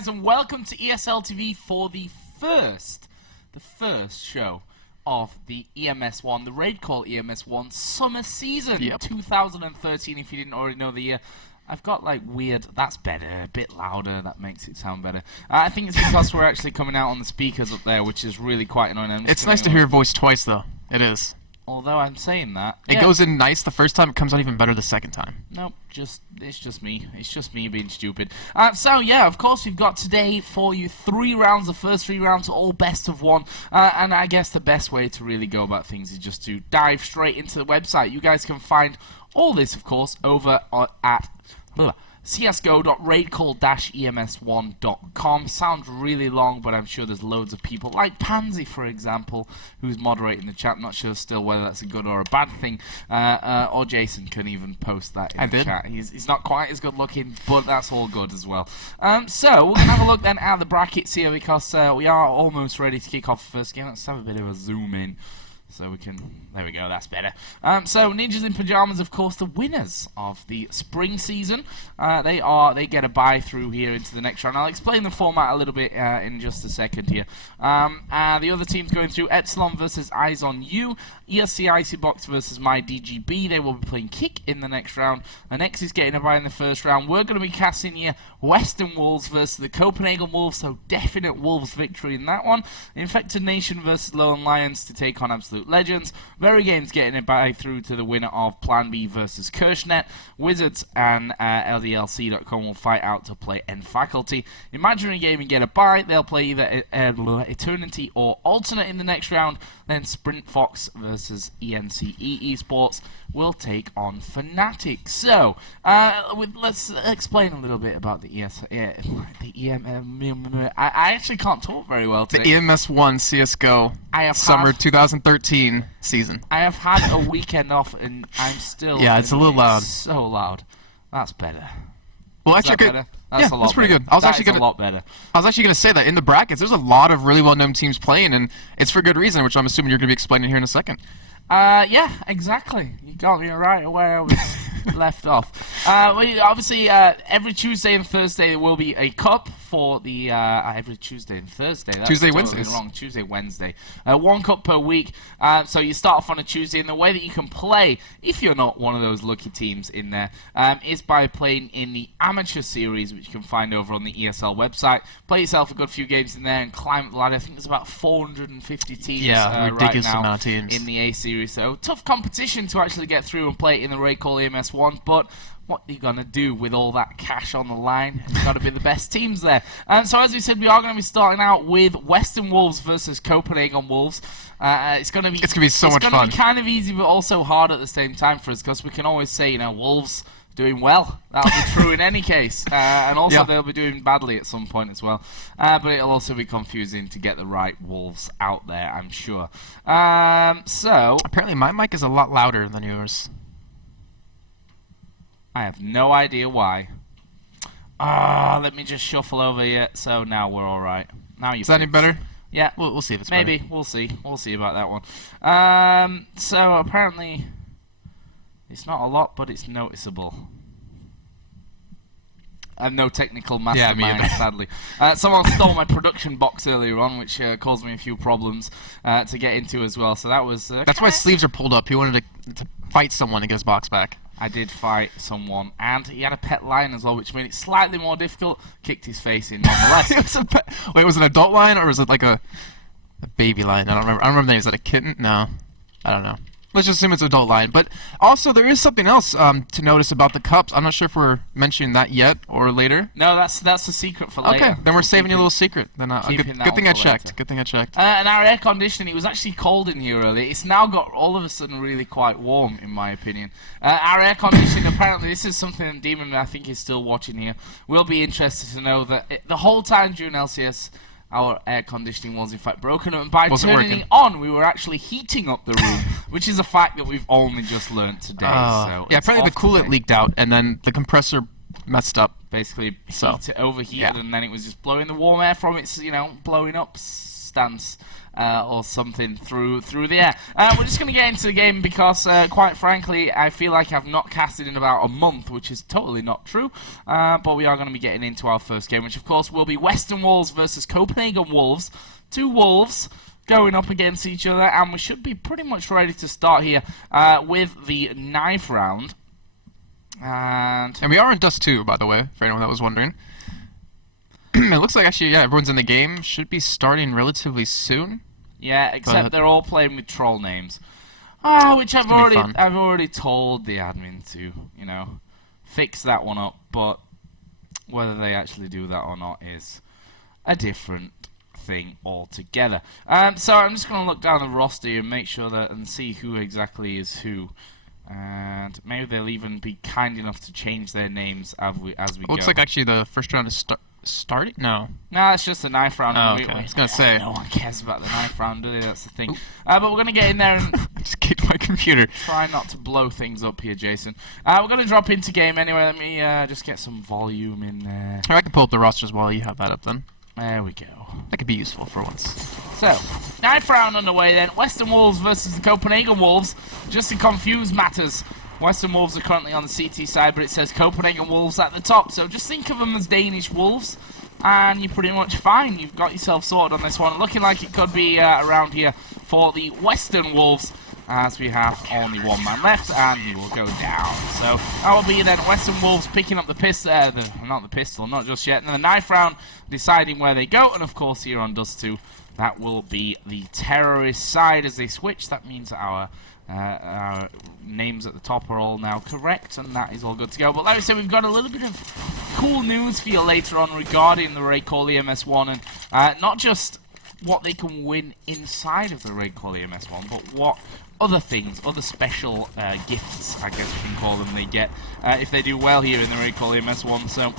guys, and welcome to ESL TV for the first show of the EMS1, the RaidCall EMS1 summer season 2013. If you didn't already know the year, I've got like weird. That's better, a bit louder. That makes it sound better. I think it's because we're actually coming out on the speakers up there, which is really quite annoying. It's nice to hear your voice twice, though. It is. Although I'm saying that, it goes in nice the first time. It comes out even better the second time. Nope, it's just me. It's just me being stupid. So yeah, of course we've got today for you 3 rounds. The first 3 rounds are all best of 1. And I guess the best way to really go about things is just to dive straight into the website. You guys can find all this, of course, over at csgo.raidcall-ems1.com. Sounds really long, but I'm sure there's loads of people, like Pansy, for example, who's moderating the chat. Not sure still whether that's a good or a bad thing. Or Jason can even post that in the chat. He's not quite as good looking, but that's all good as well. So we're going to have a look then at the brackets here, because we are almost ready to kick off the first game. Let's have a bit of a zoom in. So we can, there we go, that's better. So Ninjas in Pajamas, of course, the winners of the spring season. They get a bye through here into the next round. I'll explain the format a little bit in just a second here. The other teams going through: Epsilon versus Eyes on You, ESC Icybox versus MyDGB. They will be playing Kick in the next round. The next is getting a bye in the first round. We're going to be casting here Western Wolves versus the Copenhagen Wolves, so definite Wolves victory in that one. Infected Nation versus Lone Lions to take on Absolute Legends. Very Games getting it by through to the winner of Plan B versus Kirschnet. Wizards and LDLC.com will fight out to play End Faculty. Imaginary Gaming get a bye. They'll play either Eternity or Alternate in the next round. Then Sprint Fox versus ENCE Esports will take on Fnatic. So, let's explain a little bit about the I actually can't talk very well today. The EMS1 CSGO Summer 2013 season. I have had a weekend off, and I'm still... Yeah, it's a little loud. So loud. That's better. Well, actually, that's pretty good. I was actually gonna say that in the brackets, there's a lot of really well-known teams playing, and it's for good reason, which I'm assuming you're gonna be explaining here in a second. Yeah, exactly. You got me right where I was left off. Obviously, every Tuesday and Thursday there will be a cup for the every Tuesday and Thursday. That's Tuesday, totally Wednesdays. Wrong. Tuesday, Wednesday. 1 cup per week. So you start off on a Tuesday, and the way that you can play, if you're not one of those lucky teams in there, is by playing in the amateur series, which you can find over on the ESL website. Play yourself a good few games in there and climb up the ladder. I think there's about 450 teams right now amount of teams in the A series. So tough competition to actually get through and play in the RaidCall EMS1, but what are you going to do with all that cash on the line? You've got to be the best teams there. And so as we said, we are going to be starting out with Western Wolves versus Copenhagen Wolves. It's going to be so much fun. It's going to be kind of easy, but also hard at the same time for us, because we can always say, you know, Wolves doing well. That'll be true in any case. And also they'll be doing badly at some point as well. But it'll also be confusing to get the right Wolves out there, I'm sure. So apparently my mic is a lot louder than yours. I have no idea why. Let me just shuffle over here. So now we're all right. Now you. Is that any better? Yeah, we'll see if it's maybe better. We'll see. We'll see about that one. So apparently, it's not a lot, but it's noticeable. I have no technical mastermind, sadly. Someone stole my production box earlier on, which caused me a few problems to get into as well. So that was. That's why sleeves are pulled up. He wanted to fight someone to get his box back. I did fight someone, and he had a pet lion as well, which made it slightly more difficult. Kicked his face in nonetheless. Wait, was it an adult lion, or was it like a baby lion? I don't remember the name. Is that a kitten? No, I don't know. Let's just assume it's an adult lion. But also, there is something else to notice about the cups. I'm not sure if we're mentioning that yet or later. No, that's a secret for later. Okay, then we're saving you a little secret. Then good thing I checked. Good thing I checked. And our air conditioning, it was actually cold in here earlier. It's now got all of a sudden really quite warm, in my opinion. Our air conditioning, apparently, this is something that Demon, I think, is still watching here, will be interested to know that the whole time during LCS, our air conditioning was in fact broken, and by turning it on, we were actually heating up the room, which is a fact that we've only just learnt today. So yeah, apparently the coolant leaked out, and then the compressor messed up. Basically, overheated, and then it was just blowing the warm air from its, blowing up stance or something through the air. We're just going to get into the game because, quite frankly, I feel like I've not casted in about a month, which is totally not true. But we are going to be getting into our first game, which of course will be Western Wolves versus Copenhagen Wolves. Two Wolves going up against each other, and we should be pretty much ready to start here with the knife round. And we are in Dust 2, by the way, for anyone that was wondering. It looks like actually, yeah, everyone's in the game. Should be starting relatively soon. Yeah, except they're all playing with troll names, which I've already told the admin to, you know, fix that one up. But whether they actually do that or not is a different thing altogether. So I'm just going to look down the roster and make sure that and see who exactly is who. And maybe they'll even be kind enough to change their names as we go. Looks like actually the first round is starting? No. No, it's just the knife round. Oh, okay. I was going to say. No one cares about the knife round, do they? That's the thing. But we're going to get in there and I just kicked my computer. Try not to blow things up here, Jason. We're going to drop into game anyway. Let me just get some volume in there. I can pull up the rosters while you have that up then. There we go. That could be useful for once. So, knife round underway then. Western Wolves versus the Copenhagen Wolves. Just to confuse matters, Western Wolves are currently on the CT side, but it says Copenhagen Wolves at the top. So just think of them as Danish Wolves, and you're pretty much fine. You've got yourself sorted on this one. Looking like it could be around here for the Western Wolves, as we have only one man left, and he will go down. So that will be then Western Wolves picking up the pistol, not the pistol, not just yet, and then the knife round, deciding where they go, and of course here on Dust 2, that will be the terrorist side as they switch. That means our names at the top are all now correct, and that is all good to go. But like I said, we've got a little bit of cool news for you later on regarding the RaidCall EMS 1, and not just what they can win inside of the RaidCall EMS 1, but what other things, other special gifts, I guess we can call them, they get if they do well here in the RaidCall EMS 1. So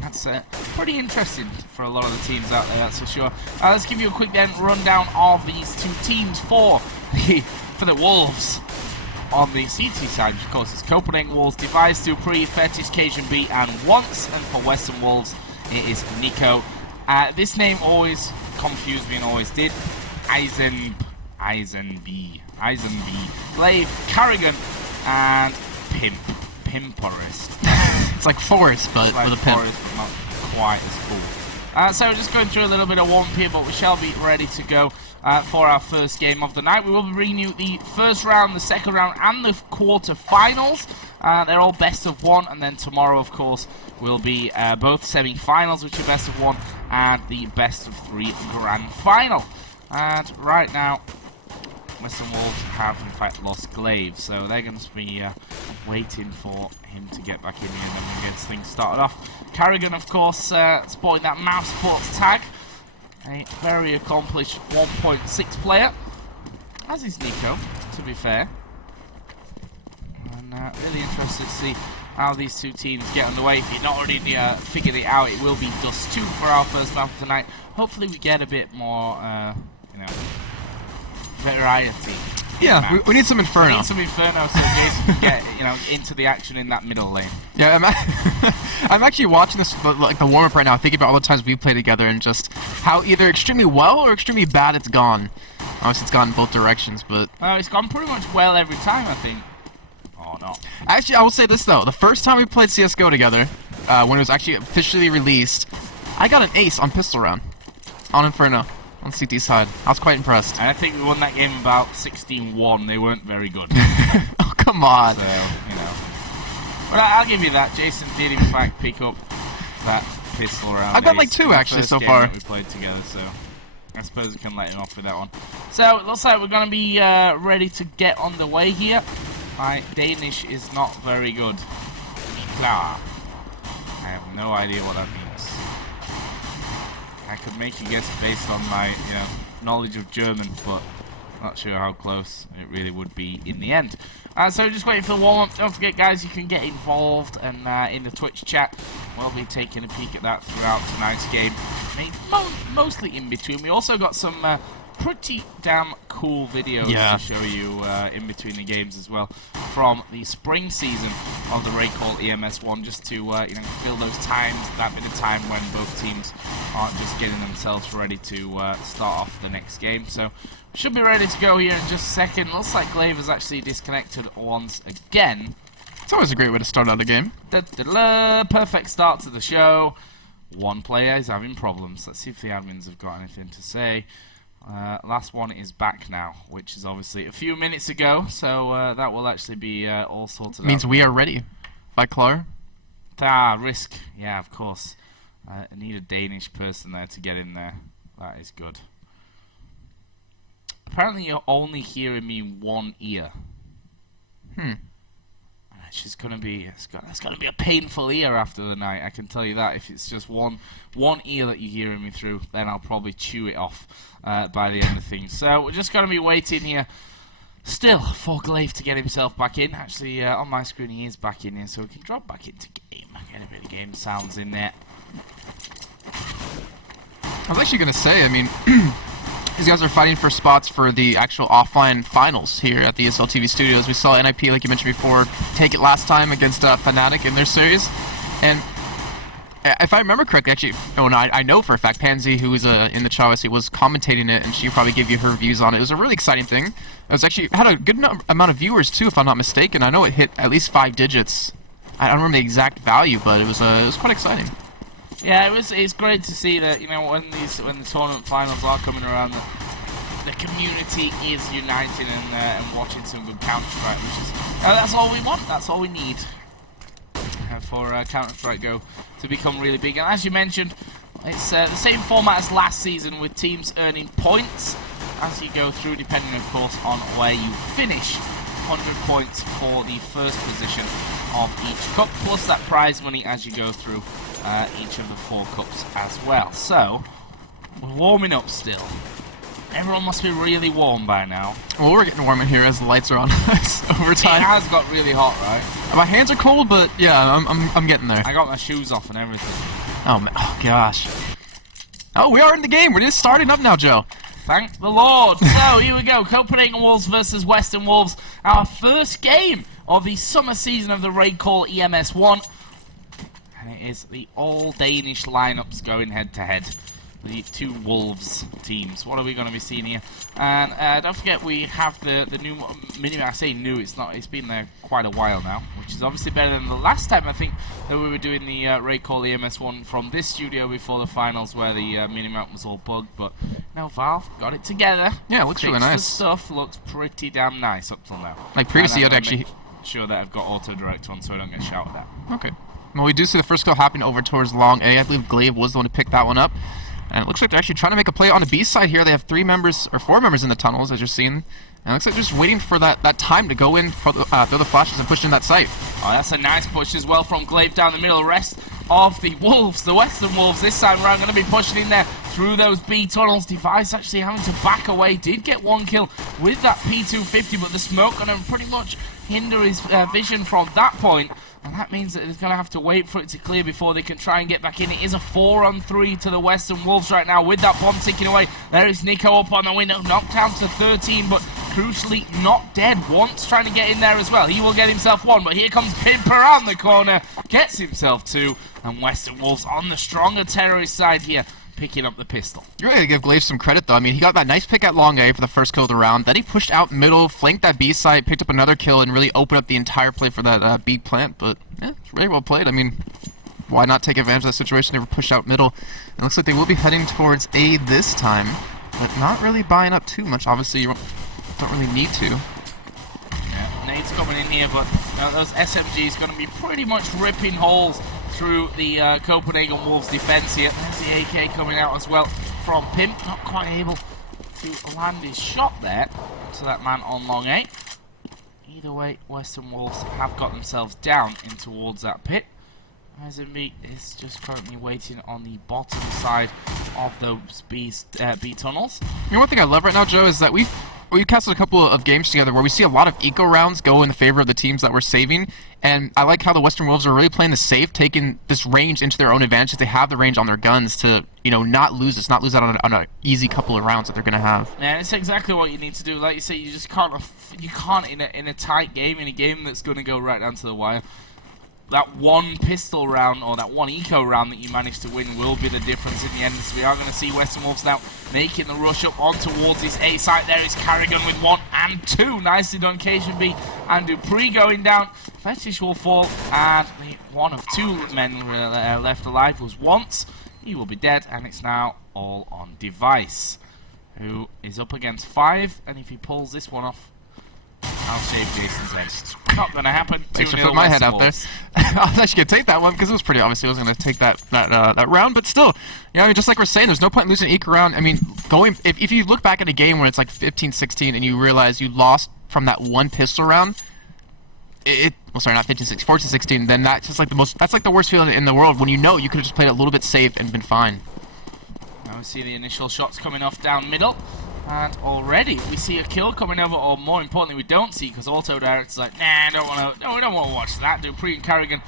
that's pretty interesting for a lot of the teams out there, that's for sure. Let's give you a quick rundown of these two teams for the Wolves. On the CT side, which of course is Copenhagen Wolves, Device, Dupree, Fetish, Cajun B, and Once. And for Western Wolves, it is Nico. This name always confused me and always did. Eisenb, Glaive, Carrigan, and Pimperist. It's like Forest, but like with a pimp. Forest, but not quite as cool. So we're just going through a little bit of warm here, but we shall be ready to go for our first game of the night. We will be bringing you the first round, the second round, and the quarter-finals. They're all best of one, and then tomorrow, of course, will be both semi-finals, which are best of one, and the best of three grand final. And right now, Western Wolves have, in fact, lost Glaive, so they're going to be waiting for him to get back in here, and then we get things started off. Carrigan, of course, sporting that mouse sports tag. A very accomplished 1.6 player, as is Nico, to be fair. And really interested to see how these two teams get underway. If you've not already figured it out, it will be Dust 2 for our first map of tonight. Hopefully we get a bit more, you know, variety. Yeah, we need some Inferno. We need some Inferno so Jason can get, you know, into the action in that middle lane. Yeah, I'm actually watching this, like the warm-up right now, thinking about all the times we play together and just how either extremely well or extremely bad it's gone. Obviously, it's gone in both directions, but it's gone pretty much well every time, I think. Oh no. Actually, I will say this though: the first time we played CS:GO together, when it was actually officially released, I got an ace on pistol round on Inferno. On CT side. I was quite impressed. And I think we won that game about 16-1. They weren't very good. Oh, come on. So, you know. But I'll give you that. Jason did, in fact, pick up that pistol round. I've got like two, actually, so far. We played together, so I suppose we can let him off with that one. So, it looks like we're going to be ready to get on the way here. My Danish is not very good. Klar. I have no idea what that means. I could make a guess based on my knowledge of German, but not sure how close it really would be in the end. So just waiting for the warm-up. Don't forget, guys, you can get involved and in the Twitch chat. We'll be taking a peek at that throughout tonight's game. Mostly in between. We also got some pretty damn cool videos to show you in between the games as well from the spring season of the RaidCall EMS 1, just to fill those times, that bit of time when both teams aren't just getting themselves ready to start off the next game. So should be ready to go here in just a second. Looks like Glaive is actually disconnected once again. It's always a great way to start out a game. Perfect start to the show. One player is having problems. Let's see if the admins have got anything to say. Last one is back now, which is obviously a few minutes ago, so that will actually be all sorted out. Means we are ready. By Clar. Risk. Yeah, of course. I need a Danish person there to get in there. That is good. Apparently you're only hearing me one ear. It's gonna be a painful ear after the night, I can tell you that. If it's just one ear that you're hearing me through, then I'll probably chew it off by the end of things. So we're just gonna be waiting here still for Glaive to get himself back in. Actually, on my screen he is back in here, so we can drop back into game. Get a bit of game sounds in there. I was actually gonna say, I mean, these guys are fighting for spots for the actual offline finals here at the ESL Studios. We saw NIP, like you mentioned before, take it last time against Fnatic in their series. And if I remember correctly, actually, I know for a fact, Pansy, who was in the chat, was commentating it, and she probably give you her views on it. It was a really exciting thing. It was actually had a good amount of viewers too, if I'm not mistaken. I know it hit at least 5 digits. I don't remember the exact value, but it was quite exciting. Yeah, it's great to see that, when the tournament finals are coming around, the community is uniting and watching some good Counter-Strike, which is that's all we want, that's all we need for Counter-Strike Go to become really big. And as you mentioned, it's the same format as last season, with teams earning points as you go through, depending of course on where you finish. 100 points for the first position of each cup, plus that prize money as you go through each of the 4 cups as well. So, we're warming up still. Everyone must be really warm by now. Well, we're getting warm in here as the lights are on over time. It has got really hot, right? My hands are cold, but yeah, I'm getting there. I got my shoes off and everything. Oh, man. Oh, gosh. Oh, we are in the game. We're just starting up now, Joe. Thank the Lord. So, here we go. Copenhagen Wolves versus Western Wolves. Our first game of the summer season of the RaidCall EMS 1. And it is the all-Danish lineups going head-to-head. The 2 Wolves teams. What are we going to be seeing here? And don't forget, we have the new minimap. I say new, it's been there quite a while now, which is obviously better than the last time, I think, that we were doing the RaidCall EMS 1 from this studio before the finals, where the minimap was all bugged. But now Valve got it together. Yeah, it looks really nice. The stuff looks pretty damn nice up till now. Like previously, I'd actually make sure that I've got auto direct on, so I don't get shouted at. Okay. Well, we do see the first kill happen over towards long A. I believe Glaive was the one to pick that one up. And it looks like they're actually trying to make a play on the B side here. They have 4 members in the tunnels, as you're seeing. And it looks like they're just waiting for that time to go in, throw the flashes and push in that site. Oh, that's a nice push as well from Glaive down the middle. The rest of the Wolves, the Western Wolves, this time around going to be pushing in there through those B tunnels. Device actually having to back away. Did get 1 kill with that P250, but the smoke going to pretty much hinder his vision from that point. And that means that they're going to have to wait for it to clear before they can try and get back in. It is a 4-on-3 to the Western Wolves right now with that bomb ticking away. There is Nico up on the window, knocked down to 13, but crucially not dead. Once trying to get in there as well. He will get himself 1, but here comes Pimp around the corner, gets himself 2, and Western Wolves on the stronger terrorist side here, picking up the pistol. You're going to give Glaive some credit, though. I mean, he got that nice pick at long A for the first kill of the round. Then he pushed out middle, flanked that B side, picked up another kill, and really opened up the entire play for that B plant. But, yeah, it's very well played. I mean, why not take advantage of that situation? They were pushed out middle. It looks like they will be heading towards A this time, but not really buying up too much. Obviously, you don't really need to. Yeah, nades coming in here, but those SMGs going to be pretty much ripping holes through the Copenhagen Wolves defense here. There's the AK coming out as well from Pimp. Not quite able to land his shot there to that man on long A. Either way, Western Wolves have got themselves down in towards that pit. SMB is just currently waiting on the bottom side of those B tunnels. You know, one thing I love right now, Joe, is that we've casted a couple of games together where we see a lot of eco rounds go in the favor of the teams that we're saving, and I like how the Western Wolves are really playing the safe, taking this range into their own advantage. They have the range on their guns to, you know, not lose this, not lose out on an easy couple of rounds that they're gonna have. Man, it's exactly what you need to do. Like you say, you just can't in a tight game, in a game that's gonna go right down to the wire. That one pistol round or that one eco round that you managed to win will be the difference in the end. So we are going to see Western Wolves now making the rush up on towards this A site. There is Carrigan with 1 and 2. Nicely done, Cajun B and Dupree going down. Fetish will fall, and the one of 2 men left alive was once. He will be dead, and it's now all on Device, who is up against 5, and if he pulls this one off, I'll shave Jason's head. Not gonna happen. Thanks for putting my head out there. I was actually gonna take that one because it was pretty obvious I was gonna take that round, but still, you know, I mean, just like we're saying, there's no point in losing an eco round. I mean, if you look back at a game when it's like 15-16 and you realize you lost from that one pistol round, well, sorry, not 15-16, 14-16, then that's just like that's like the worst feeling in the world when you know you could have just played it a little bit safe and been fine. Now we see the initial shots coming off down middle. And already we see a kill coming over, or more importantly, we don't see, because Auto Director's like, nah, we don't want to watch that. Dupree and Carrigan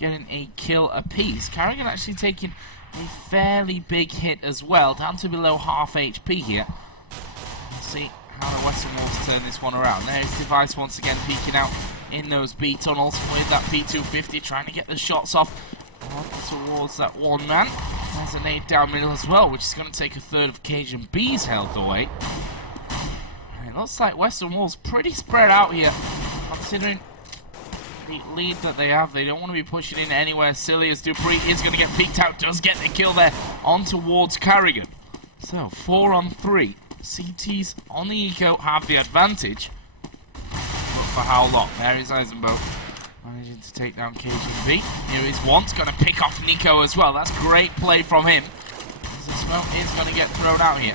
getting a kill apiece. Carrigan actually taking a fairly big hit as well, down to below half HP here. Let's see how the Western Wolves turn this one around. There's Device once again peeking out in those B tunnels with that P250, trying to get the shots off towards that one man. There's a nade down middle as well, which is going to take a third of Cajun B's health away. And it looks like Western Wolves pretty spread out here, considering the lead that they have. They don't want to be pushing in anywhere silly, as Dupree is going to get peeked out, does get the kill there on towards Carrigan. So 4 on 3. CTs on the eco have the advantage, but for how long? There is Eisenberg managing to take down Cajun B. Here is Once going to pick off Nico as well. That's great play from him. The smoke is going to get thrown out here.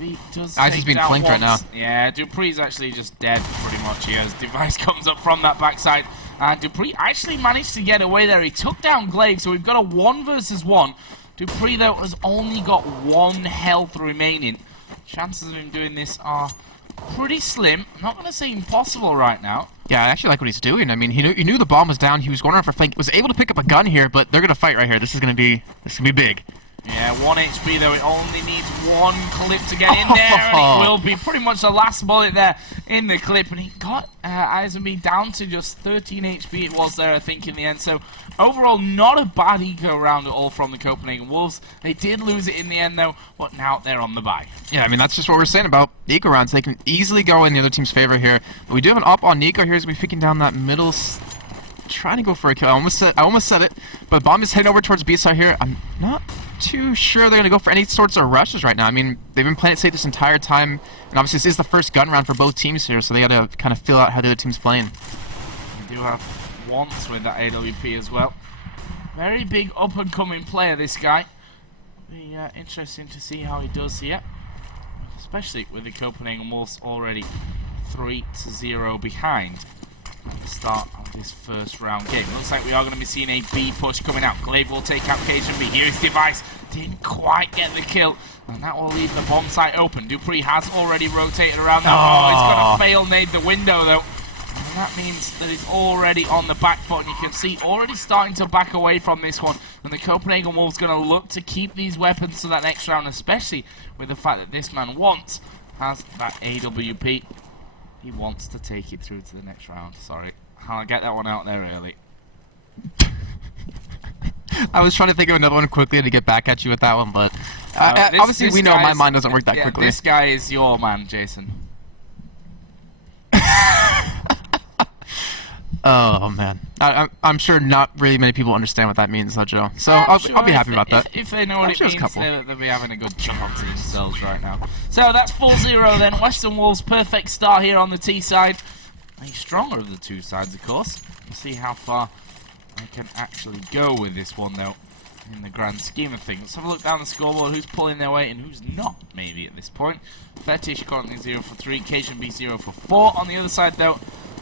He's being flanked right now. Yeah, Dupree's actually just dead pretty much here as Device comes up from that backside. And Dupree actually managed to get away there. He took down Glaive, so we've got a 1 versus 1. Dupree, though, has only got 1 health remaining. Chances of him doing this are pretty slim. I'm not going to say impossible right now. Yeah, I actually like what he's doing. I mean, he knew the bomb was down. He was going around for flank. Was able to pick up a gun here, but they're going to fight right here. This is going to be big. Yeah, 1 HP though. It only needs 1 clip to get in there, and it will be pretty much the last bullet there in the clip. And he got Eisenby down to just 13 HP it was there, I think, in the end. So overall, not a bad eco round at all from the Copenhagen Wolves. They did lose it in the end though, but now they're on the bye. Yeah, I mean, that's just what we're saying about eco rounds. They can easily go in the other team's favor here. But we do have an up on Nico here. He's going to be picking down that middle, trying to go for a kill. I almost said it, but Bomb is heading over towards B side here. I'm not too sure they're going to go for any sorts of rushes right now. I mean, they've been playing it safe this entire time, and obviously this is the first gun round for both teams here, so they got to kind of feel out how the other team's playing. We do have Once with that AWP as well. Very big up-and-coming player, this guy. Be interesting to see how he does here, especially with the Copenhagen Wolves already 3-0 behind at the start of this first round game. Looks like we are going to be seeing a B push coming out. Glaive will take out Cajun B. Here's Device. Didn't quite get the kill, and that will leave the bomb site open. Dupree has already rotated around that. Oh, he's going to fail nade the window though. And that means that he's already on the back foot, and you can see already starting to back away from this one. And the Copenhagen Wolves going to look to keep these weapons to that next round, especially with the fact that this man Once has that AWP. He wants to take it through to the next round. Sorry, I'll get that one out there early. I was trying to think of another one quickly to get back at you with that one, but obviously we know my mind doesn't work that quickly. This guy is your man, Jason. Oh man, I'm sure not really many people understand what that means, though, Joe. So I'll be happy about that. If they know what it means, they'll be having a good chunk to themselves right now. So that's 4-0 then. Western Wolves perfect start here on the T side. A stronger of the two sides, of course. We'll see how far they can actually go with this one, though, in the grand scheme of things. Let's have a look down the scoreboard. Who's pulling their weight and who's not, maybe, at this point. Fetish currently 0 for 3. Cajun B 0 for 4. On the other side, though,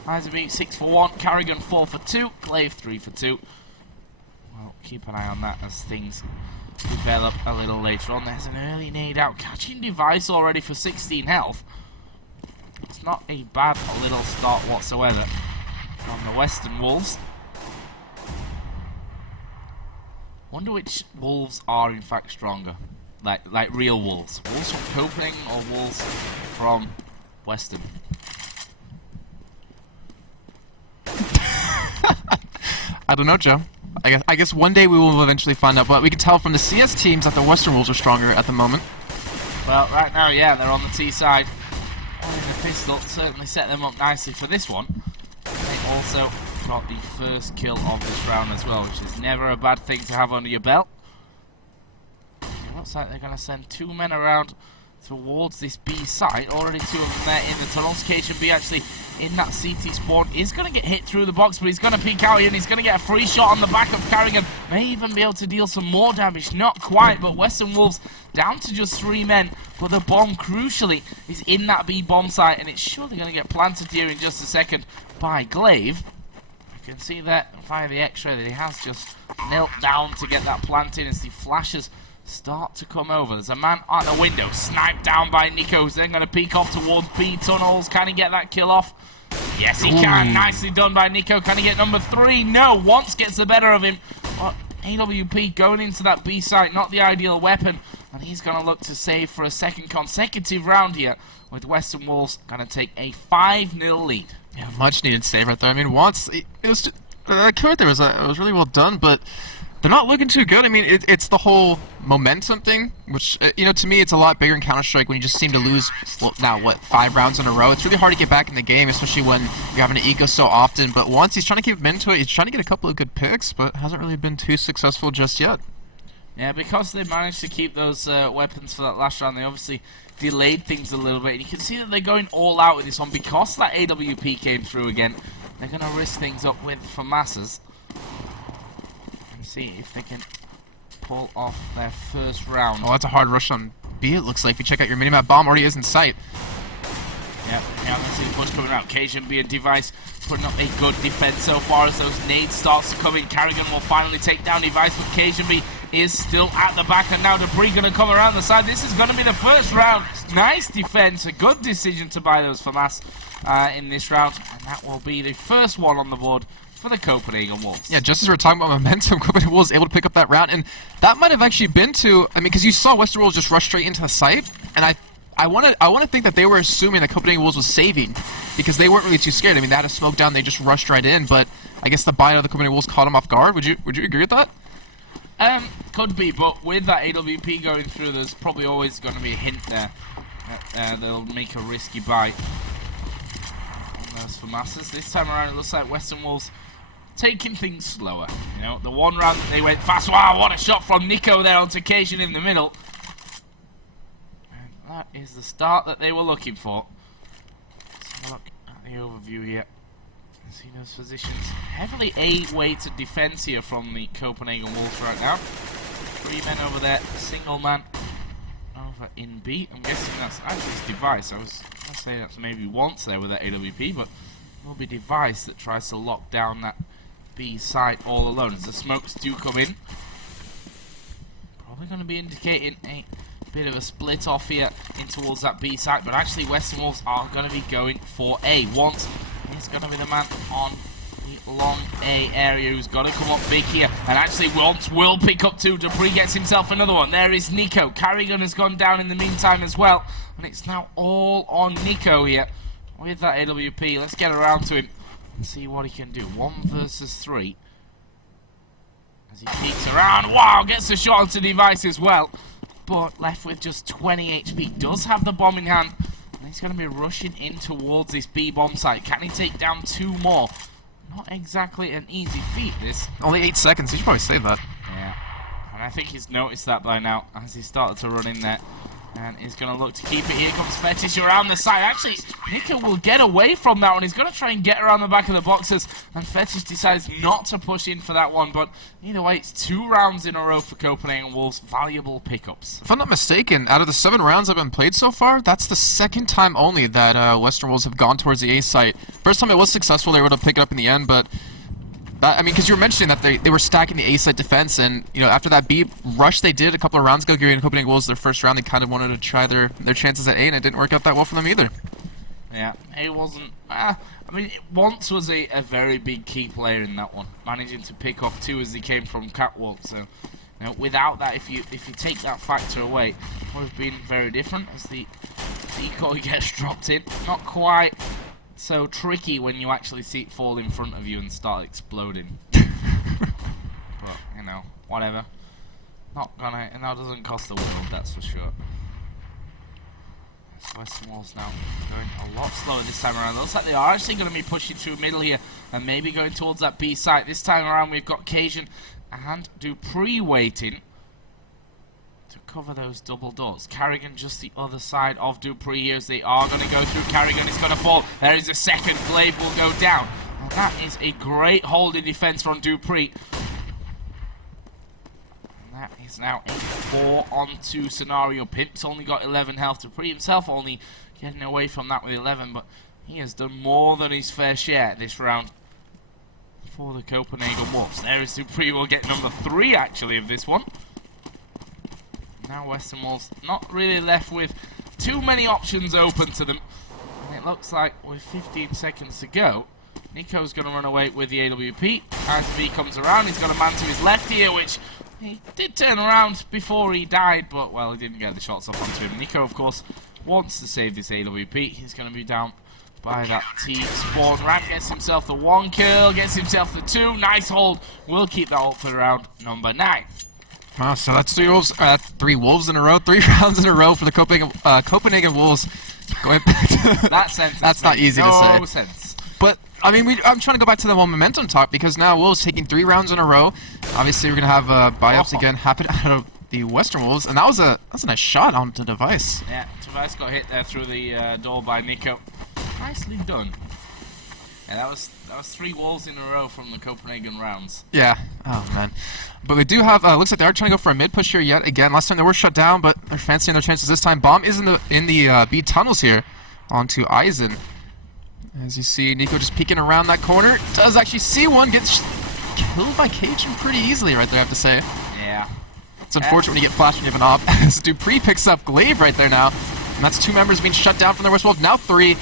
Eisenby 6 for 1. Carrigan 4 for 2. Glaive 3 for 2. Well, keep an eye on that as things develop a little later on. There's an early nade out. Catching Device already for 16 health. It's not a bad little start whatsoever from the Western Wolves. Wonder which wolves are in fact stronger. Like real wolves. Wolves from Copenhagen or wolves from Western? I don't know, Joe. I guess one day we will eventually find out, but we can tell from the CS teams that the Western wolves are stronger at the moment. Well, right now, yeah, they're on the T side. Holding the pistol certainly set them up nicely for this one. They also got the first kill of this round as well, which is never a bad thing to have under your belt. It looks like they're going to send 2 men around towards this B site. Already 2 of them there in the tunnels. KHB actually in that CT spawn is going to get hit through the box, but he's going to peek out here and he's going to get a free shot on the back of Carrigan. May even be able to deal some more damage. Not quite, but Western Wolves down to just 3 men. But the bomb, crucially, is in that B bomb site, and it's surely going to get planted here in just a second by Glaive. You can see that via the X-ray that he has just knelt down to get that planted as the flashes start to come over. There's a man at the window, sniped down by Nico, who's then going to peek off towards B tunnels. Can he get that kill off? Yes, he can. Nicely done by Nico. Can he get number 3? No. Once gets the better of him. But AWP going into that B site, not the ideal weapon. And he's going to look to save for a second consecutive round here, with Western Wolves going to take a 5-0 lead. Yeah, much needed save right there. I mean, once it was kill right there was really well done, but they're not looking too good. I mean, it's the whole momentum thing, which, you know, to me, it's a lot bigger in Counter-Strike when you just seem to lose, well, now, what, 5 rounds in a row? It's really hard to get back in the game, especially when you're having to eco so often. But once he's trying to keep him into it, he's trying to get a couple of good picks, but hasn't really been too successful just yet. Yeah, because they managed to keep those weapons for that last round, they obviously delayed things a little bit. And you can see that they're going all out with this one. Because that AWP came through again, they're going to risk things up with FAMASas. See if they can pull off their first round. Oh, that's a hard rush on B, it looks like. If you check out your minimap, bomb already is in sight. Yep, now let's see the push coming out. KHB and Device putting up a good defense so far as those nades starts to come in. Carrigan will finally take down Device, but KHB is still at the back, and now Debris going to come around the side. This is going to be the first round. Nice defense, a good decision to buy those FAMAS in this round, and that will be the first one on the board for the Copenhagen Wolves. Yeah, just as we were talking about momentum, Copenhagen Wolves able to pick up that round, and that might have actually been to, I mean, because you saw Western Wolves just rush straight into the site, and I want to think that they were assuming that Copenhagen Wolves was saving, because they weren't really too scared. I mean, they had a smoke down, they just rushed right in, but I guess the buy of the Copenhagen Wolves caught them off guard. Would you agree with that? Could be, but with that AWP going through, there's probably always going to be a hint there that they'll make a risky buy on those FAMASas. This time around, it looks like Western Wolves taking things slower. You know, the one round they went fast. Wow, what a shot from Nico there onto Cajun in the middle. And that is the start that they were looking for. Let's have a look at the overview here. See those positions. Heavily A-weighted defense here from the Copenhagen Wolves right now. 3 men over there, single man over in B. I'm guessing that's actually his Device. I was going to say that's maybe once there with that AWP, but it will be Device that tries to lock down that B site all alone as the smokes do come in. Probably going to be indicating a bit of a split off here in towards that B site, but actually Western Wolves are going to be going for A. Once he's going to be the man on the long A area who's got to come up big here, and actually Once will pick up 2. Debris gets himself another one. There is Nico. Carrigan has gone down in the meantime as well, and it's now all on Nico here with that AWP. Let's get around to him and see what he can do. 1 versus 3. As he peeks around. Wow, gets a shot onto Device as well. But left with just 20 HP. Does have the bomb in hand. And he's going to be rushing in towards this B bomb site. Can he take down 2 more? Not exactly an easy feat, this. Only 8 seconds. You should probably save that. Yeah. And I think he's noticed that by now as he started to run in there. And he's going to look to keep it. Here comes Fetish around the side. Actually, Nico will get away from that one. He's going to try and get around the back of the boxes. And Fetish decides not to push in for that one. But either way, it's 2 rounds in a row for Copenhagen Wolves. Valuable pickups. If I'm not mistaken, out of the 7 rounds that have been played so far, that's the 2nd time only that Western Wolves have gone towards the A site. First time it was successful, they were able to pick it up in the end, but I mean, because you were mentioning that they were stacking the A site defense, and you know, after that B rush they did a couple of rounds ago, giving Copenhagen Wolves their first round, they kind of wanted to try their chances at A, and it didn't work out that well for them either. Yeah, A wasn't. I mean, Once was a very big key player in that one, managing to pick off 2 as he came from catwalk. So You know, without that, if you take that factor away, it would have been very different as the decoy gets dropped in. Not quite so tricky when you actually see it fall in front of you and start exploding. But, you know, whatever. Not gonna, and that doesn't cost the world, that's for sure. Western Walls now going a lot slower this time around. Looks like they are actually going to be pushing through middle here and maybe going towards that B site. This time around we've got Cajun and Dupree waiting to cover those double doors. Carrigan just the other side of Dupree here as they are going to go through. Carrigan is going to fall. There is a second. Glaive will go down. And that is a great holding defense from Dupree. That is now a 4-on-2 scenario. Pimp's only got 11 health. Dupree himself only getting away from that with 11, but he has done more than his fair share this round for the Copenhagen Wolves. There is Dupree, will get number 3 actually of this one. Now Western Wolves not really left with too many options open to them. And it looks like with 15 seconds to go, Nico's going to run away with the AWP. As V comes around, he's got a man to his left here, which he did turn around before he died, but, well, he didn't get the shots up onto him. Nico, of course, wants to save this AWP. He's going to be down by that T-spawn. Ram gets himself the 1 kill, gets himself the 2. Nice hold. We'll keep that up for round number 9. So that's 3 wolves, 3 wolves in a row, 3 rounds in a row for the Copenhagen Wolves. Going back to that sentence. That's not easy to say. No sense. But I mean, I'm trying to go back to the momentum talk because now Wolves taking 3 rounds in a row. Obviously, we're gonna have buy-ups again happen out of the Western Wolves, and that was a nice shot onto Device. Yeah, Device got hit there through the door by Nico. Nicely done. Yeah, that was 3 Wolves in a row from the Copenhagen rounds. Yeah. Oh man. But we do have. Looks like they are trying to go for a mid push here yet again. Last time they were shut down, but they're fancying their chances this time. Bomb is in the B tunnels here, onto Eisen. As you see, Nico just peeking around that corner. Does actually see one. Gets killed by Cajun pretty easily right there, I have to say. Yeah. It's unfortunate when you get flashed when you have an op. As Dupree picks up Glaive right there now. And that's 2 members being shut down from the West Wolves. Now 3. And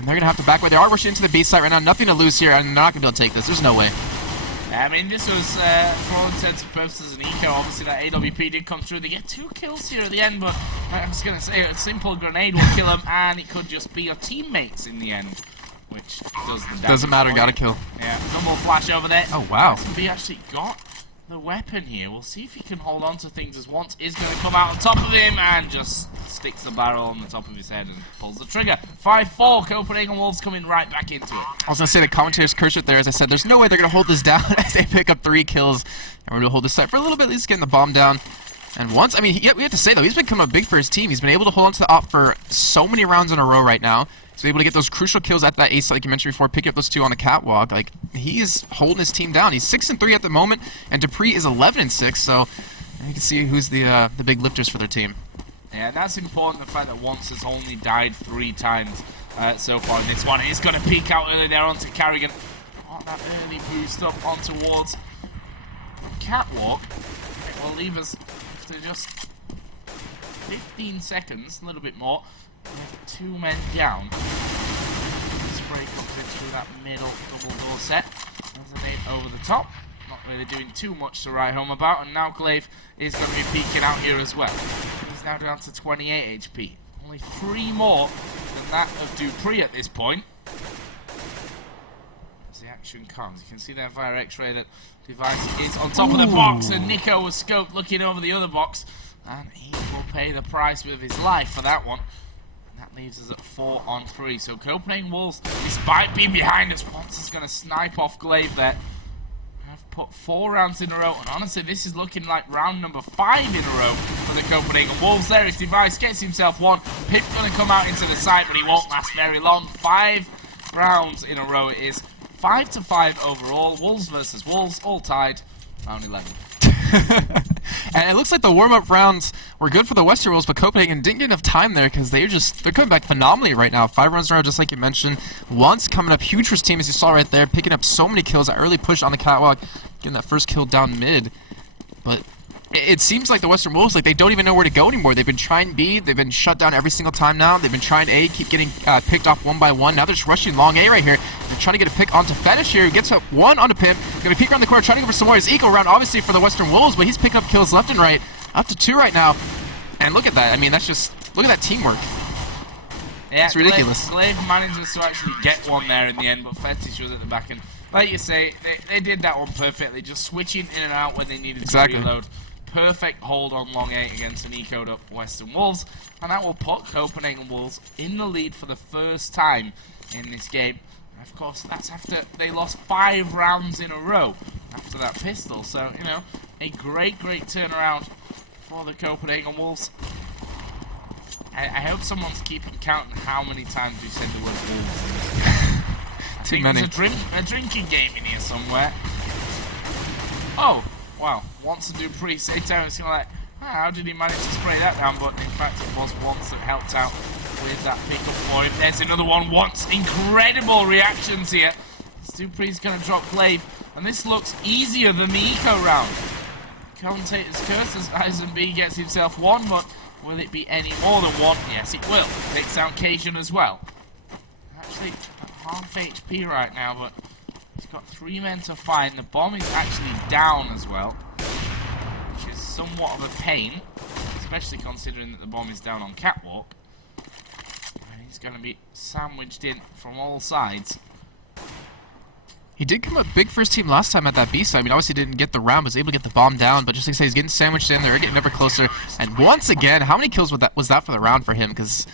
they're going to have to back away. They are rushing into the B site right now. Nothing to lose here. And they're not going to be able to take this. There's no way. I mean, this was, for all intents and purposes, an eco. Obviously, that AWP did come through. They get 2 kills here at the end, but I was going to say a simple grenade will kill them, and it could just be your teammates in the end, which does the damage. Doesn't matter, got to kill. Yeah, no more flash over there. Oh, wow. SMB actually got the weapon here. We'll see if he can hold on to things as once is going to come out on top of him and just sticks the barrel on the top of his head and pulls the trigger. 5-4, Copenhagen Wolves coming right back into it. I was going to say the commentator's cursed it there. As I said, there's no way they're going to hold this down as they pick up 3 kills. And we're going to hold this site for a little bit, at least getting the bomb down. And once, I mean, we have to say, though, he's become a big for his team. He's been able to hold on to the op for so many rounds in a row right now. He's able to get those crucial kills at that ace, like you mentioned before, pick up those 2 on the catwalk. Like, he is holding his team down. He's 6-3 at the moment, and Dupree is 11-6, so you can see who's the big lifters for their team. Yeah, and that's important, the fact that Once has only died 3 times so far in this one. He's going to peek out early there onto Carrigan. Oh, that early boost up on towards catwalk. It will leave us after just 15 seconds, a little bit more, with 2 men down. Spray comes in through that middle double door set. There's a nade over the top. Not really doing too much to write home about, and now Glaive is going to be peeking out here as well. He's now down to 28 HP. Only 3 more than that of Dupree at this point. As the action comes, you can see there via X-ray that Device is on top of the box, and Nico was scoped looking over the other box, and he will pay the price with his life for that one. That leaves us at 4-on-3. So Copenhagen Wolves, despite being behind us, Once is going to snipe off Glaive there. I've put 4 rounds in a row, and honestly, this is looking like round number 5 in a row for the Copenhagen Wolves. There is Device, gets himself 1. Pip's going to come out into the side, but he won't last very long. 5 rounds in a row it is. 5-5 overall. Wolves versus Wolves, all tied. Round 11. And it looks like the warm-up rounds were good for the Western Wolves, but Copenhagen didn't get enough time there because they're coming back phenomenally right now. 5 rounds in a row, just like you mentioned. Once coming up huge for his team, as you saw right there, picking up so many kills. That early push on the catwalk, getting that first kill down mid. But it seems like the Western Wolves, like, they don't even know where to go anymore. They've been trying B, they've been shut down every single time now. They've been trying A, keep getting picked off one by one. Now they're just rushing long A right here. They're trying to get a pick onto Fetish here, who gets up one onto Pimp. Gonna peek around the corner, trying to go for some more. His eco round, obviously, for the Western Wolves, but he's picking up kills left and right. Up to 2 right now. And look at that. I mean, that's just, look at that teamwork. Yeah, it's ridiculous. Glaive manages to actually get one there in the end, but Fetish was at the back end. Like you say, they did that one perfectly, just switching in and out when they needed to reload. Perfect hold on long 8 against an eco'd up Western Wolves, and that will put Copenhagen Wolves in the lead for the first time in this game. And of course, that's after they lost 5 rounds in a row after that pistol. So, you know, a great turnaround for the Copenhagen Wolves. I hope someone's keeping count on how many times we said the word Wolves. Too many. There's a drinking game in here somewhere. Oh, wow. Wants to do pre-save time. It's kind of like, how did he manage to spray that down? But in fact, it was Once that helped out with that pickup for him. There's another one. Once. Incredible reactions here. Stupree's going to drop Glaive. And this looks easier than the eco round. Commentator's curse as Eisenb gets himself one, but will it be any more than one? Yes, it will. Takes down Cajun as well. Actually, at half HP right now, but he's got 3 men to find. The bomb is actually down as well, which is somewhat of a pain, especially considering that the bomb is down on Catwalk. And he's going to be sandwiched in from all sides. He did come up big first team last time at that B side. I mean, obviously didn't get the round, was able to get the bomb down, but just like I say, he's getting sandwiched in. They're getting ever closer. And once again, how many kills was that for the round for him? Because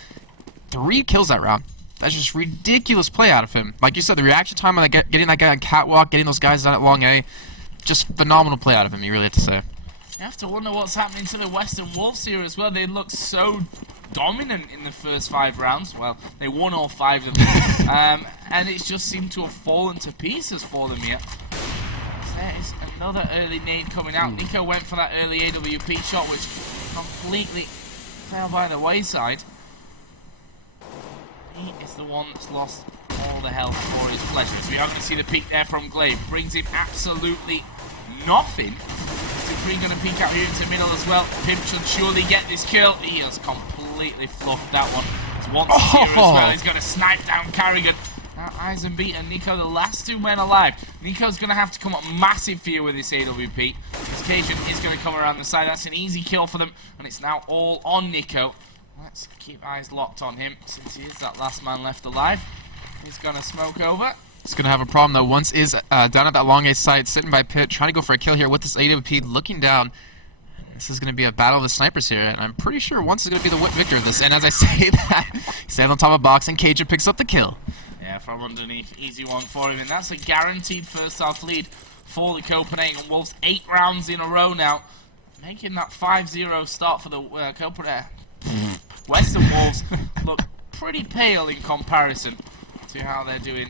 3 kills that round. That's just ridiculous play out of him. Like you said, the reaction time on getting that guy on Catwalk, getting those guys down at long A, just phenomenal play out of him, you really have to say. You have to wonder what's happening to the Western Wolves here as well. They look so dominant in the first 5 rounds. Well, they won all 5 of them. And it's just seemed to have fallen to pieces for them here. There is another early nade coming out. Nico went for that early AWP shot, which completely fell by the wayside. He is the one that's lost all the health for his pleasure. So we are going to see the peek there from Glaive. Brings him absolutely nothing. Supreme going to peek out here into the middle as well. Pimp should surely get this kill. He has completely fluffed that one. It's Once here as well. He's going to snipe down Carrigan. Now Eisenb and Nico, the last 2 men alive. Nico's going to have to come up massive here with this AWP. This Cajun is going to come around the side. That's an easy kill for them. And it's now all on Nico. Let's keep eyes locked on him since he is that last man left alive. He's going to smoke over. He's going to have a problem, though. Once is down at that long A side, sitting by Pit, trying to go for a kill here with this AWP, looking down. This is going to be a battle of the snipers here, and I'm pretty sure Once is going to be the victor of this. And as I say that, he stands on top of box, and Cajun picks up the kill. Yeah, from underneath. Easy one for him, and that's a guaranteed first half lead for the Copenhagen Wolves. 8 rounds in a row now, making that 5-0 start for the Western Wolves look pretty pale in comparison to how they're doing.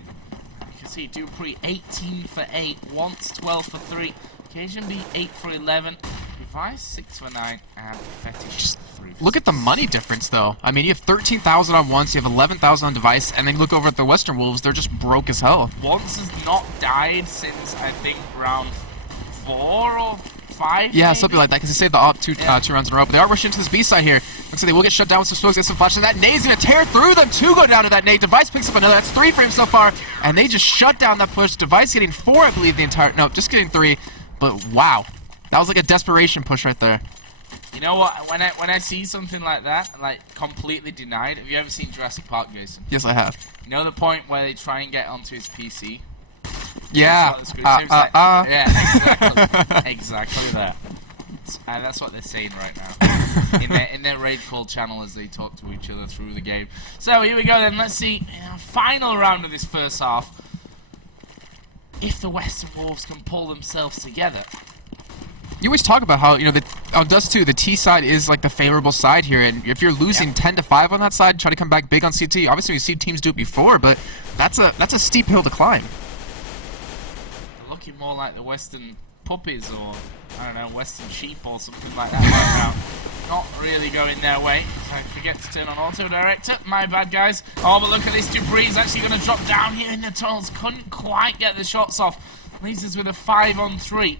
You can see Dupree 18 for 8, Once 12 for 3, Cajun B 8 for 11, Device 6 for 9, and Fetish 3 for Look at the money difference, though. I mean, you have 13,000 on Once, you have 11,000 on Device, and then look over at the Western Wolves, they're just broke as hell. Once has not died since, I think, round 4 or 5. Yeah, maybe? something like that, because they saved the op 2 rounds in a row. But they are rushing into this B side here. Looks like they will get shut down with some smokes, get some flash, and that nade's going to tear through them. 2 go down to that nade. Device picks up another. That's 3 for him so far. And they just shut down that push. Device getting 4, I believe, the entire... No, just getting 3. But wow. That was like a desperation push right there. You know what? When I see something like that, like completely denied, have you ever seen Jurassic Park, Jason? Yes, I have. You know the point where they try and get onto his PC? Yeah. Yeah, exactly that. And that's what they're saying right now in their RaidCall channel as they talk to each other through the game. So here we go then. Let's see final round of this first half. If the Western Wolves can pull themselves together. You always talk about how, you know, on Dust 2, the T side is like the favorable side here, and if you're losing 10-5 on that side, try to come back big on CT. Obviously, we've seen teams do it before, but that's a steep hill to climb. They're looking more like the Western Puppies or, I don't know, Western Sheep or something like that right now. Not really going their way. I forget to turn on Auto Director. My bad, guys. Oh, but look at this. Dupree's actually going to drop down here in the tunnels. Couldn't quite get the shots off. Leaves us with a 5-on-3.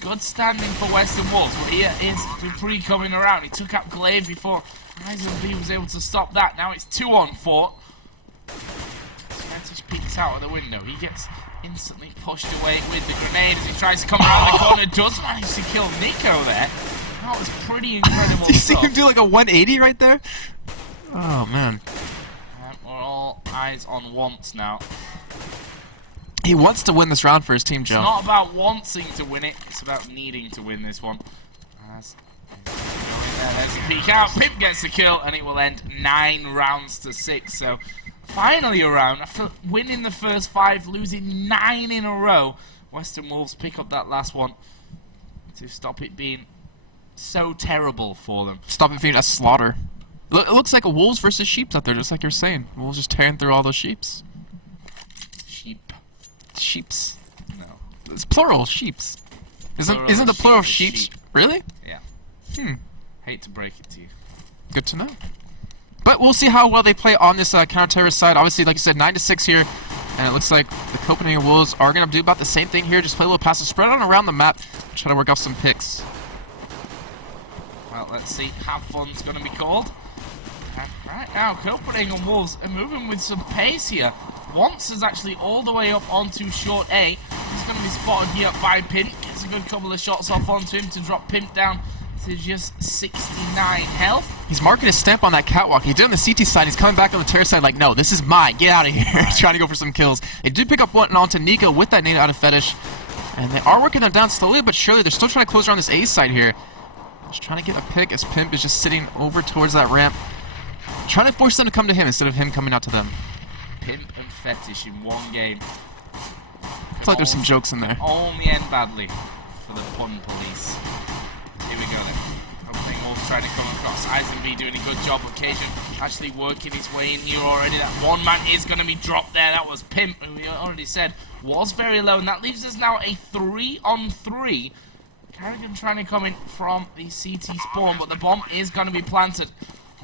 Good standing for Western Wolves, but here is Dupree coming around. He took out Glaive before Eisenby was able to stop that. Now it's 2-on-4. Sventis peeks out of the window. He gets instantly pushed away with the grenade as he tries to come around the corner. Does manage to kill Nico there. That was pretty incredible. Do you see him do like a 180 right there? Oh, man. We're all eyes on Once now. He wants to win this round for his team, Joe. It's not about wanting to win it, it's about needing to win this one. There's a peek out, Pimp gets the kill, and it will end 9 rounds to 6. So, finally a round, after winning the first 5, losing 9 in a row, Western Wolves pick up that last one to stop it being so terrible for them. Stop it being a slaughter. It looks like a Wolves versus Sheeps out there, just like you're saying. Wolves just tearing through all those Sheeps. Sheeps. No. It's plural, sheeps. Isn't the plural of sheeps? Sheep. Really? Yeah. Hate to break it to you. Good to know. But we'll see how well they play on this counter-terrorist side. Obviously, like you said, 9-6 here. And it looks like the Copenhagen Wolves are going to do about the same thing here. Just play a little passive spread on around the map. Try to work off some picks. Well, let's see how fun's going to be called. And right now, Copenhagen Wolves are moving with some pace here. Once is actually all the way up onto short A. He's going to be spotted here by Pimp. Gets a good couple of shots off onto him to drop Pimp down to just 69 health. He's marking his stamp on that catwalk. He did on the CT side. He's coming back on the terror side like, no, this is mine. Get out of here. Right. He's trying to go for some kills. They did pick up one onto Nico with that nade out of Fetish. And they are working them down slowly but surely. They're still trying to close around this A side here. Just trying to get a pick as Pimp is just sitting over towards that ramp. Trying to force them to come to him instead of him coming out to them. Pimp and Fetish in one game. I feel like there's some jokes in there. Only end badly for the pun police. Here we go then. Copenhagen Wolves trying to come across. Eisenby doing a good job. Occasion actually working his way in here already. That one man is going to be dropped there. That was Pimp, who we already said was very low. And that leaves us now a 3-on-3. Carrigan trying to come in from the CT spawn, but the bomb is going to be planted.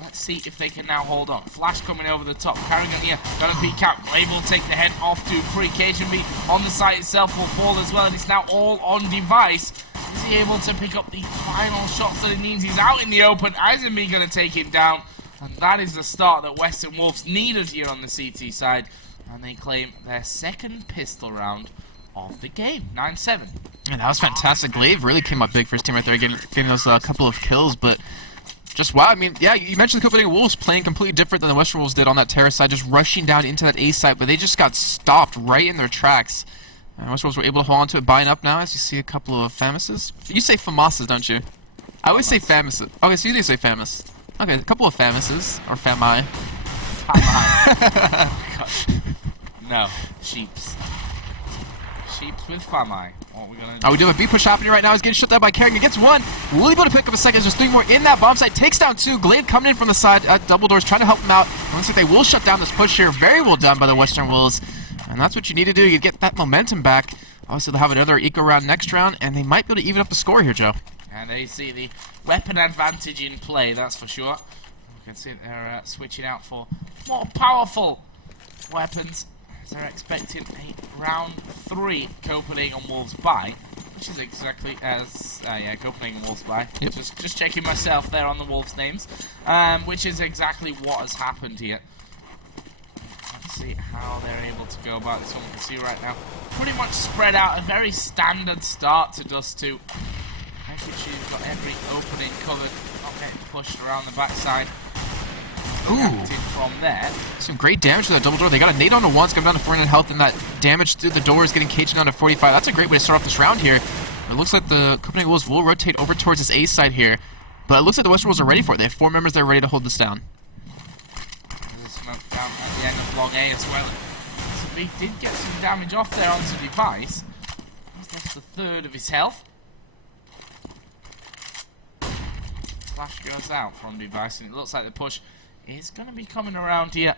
Let's see if they can now hold on. Flash coming over the top. Carrigan here, gonna peek out. Glaive will take the head off to Free. Cajunby on the site itself will fall as well, and it's now all on device. Is he able to pick up the final shots that he needs? He's out in the open. Eisenby gonna take him down, and that is the start that Western Wolves needed here on the CT side, and they claim their second pistol round of the game. 9-7. And that was fantastic. Glaive really came up big for his team right there, getting those couple of kills, but just wow. I mean, yeah, you mentioned the Copenhagen Wolves playing completely different than the Western Wolves did on that terrace side, just rushing down into that A side, but they just got stopped right in their tracks. And Western Wolves were able to hold on to it, buying up now as you see a couple of famouses. You say famouses, don't you? I always say famouses. Okay, so you do say famous. Okay, a couple of famouses, or fami. No, sheeps. Sheeps with fami. What are we gonna do? Oh, we do have a B push happening right now. He's getting shut down by Carrigan. Gets one. Will he be able to pick up a second? There's 3 more in that bomb site. Takes down 2. Glaive coming in from the side at double doors, trying to help him out. It looks like they will shut down this push here. Very well done by the Western Wolves. And that's what you need to do. You get that momentum back. Obviously, they'll have another eco round next round, and they might be able to even up the score here, Joe. And they see the weapon advantage in play, that's for sure. You can see they're switching out for more powerful weapons. They're expecting a round 3 Copenhagen Wolves buy, which is exactly as Copenhagen Wolves buy. Yep. Just checking myself there on the Wolves names, which is exactly what has happened here. Let's see how they're able to go about this one. You can see right now, pretty much spread out, a very standard start to Dust 2. She's got every opening covered, not getting pushed around the backside. Ooh. From there. Some great damage to that double door. They got a nade on to once, coming down to 400 health, and that damage through the door is getting Cajun down to 45. That's a great way to start off this round here. It looks like the Copenhagen Wolves will rotate over towards this A side here, but it looks like the Western Wolves are ready for it. They have 4 members that are ready to hold this down. There's a smoke down at the end of block A as well. So he did get some damage off there onto device. He's lost a third of his health. Flash goes out from device, and it looks like the push is going to be coming around here.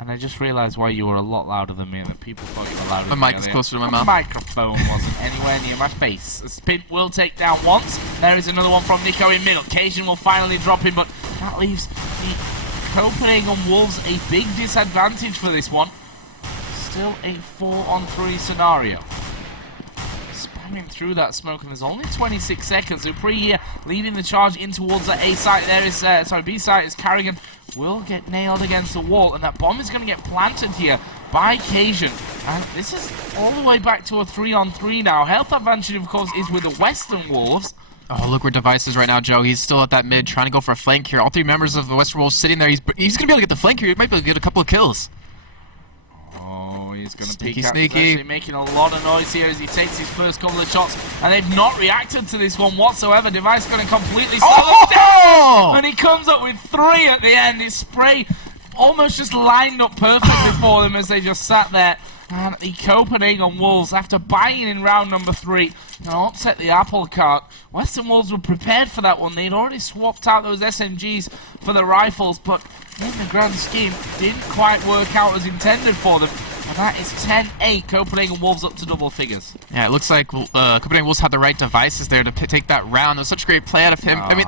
And I just realised why you were a lot louder than me, and that people thought you were louder than me. The mic is closer to my mouth. The microphone wasn't anywhere near my face. A spin will take down once. There is another one from Nico in middle. Cajun will finally drop him, but that leaves the Copenhagen Wolves a big disadvantage for this one. Still a 4-on-3 scenario. Despite jamming through that smoke, and there's only 26 seconds. Dupree here leading the charge in towards the A site. There is, B site is Carrigan will get nailed against the wall, and that bomb is going to get planted here by Cajun. And this is all the way back to a 3-on-3 now. Health advantage, of course, is with the Western Wolves. Oh, look where Device is right now, Joe. He's still at that mid, trying to go for a flank here. All three members of the Western Wolves sitting there. He's going to be able to get the flank here. He might be able to get a couple of kills. Oh, he's going to peek Sneaky, out. He's actually making a lot of noise here as he takes his first couple of shots, and they've not reacted to this one whatsoever. Device going to completely slow them down, and he comes up with 3 at the end. His spray almost just lined up perfectly for them as they just sat there. And the Copenhagen Wolves, after buying in round number 3, now upset the apple cart. Western Wolves were prepared for that one. They'd already swapped out those SMGs for the rifles, but in the grand scheme, didn't quite work out as intended for them. And that is 10-8, Copenhagen Wolves up to double figures. Yeah, it looks like Copenhagen Wolves had the right devices there to take that round. It was such a great play out of him. I mean,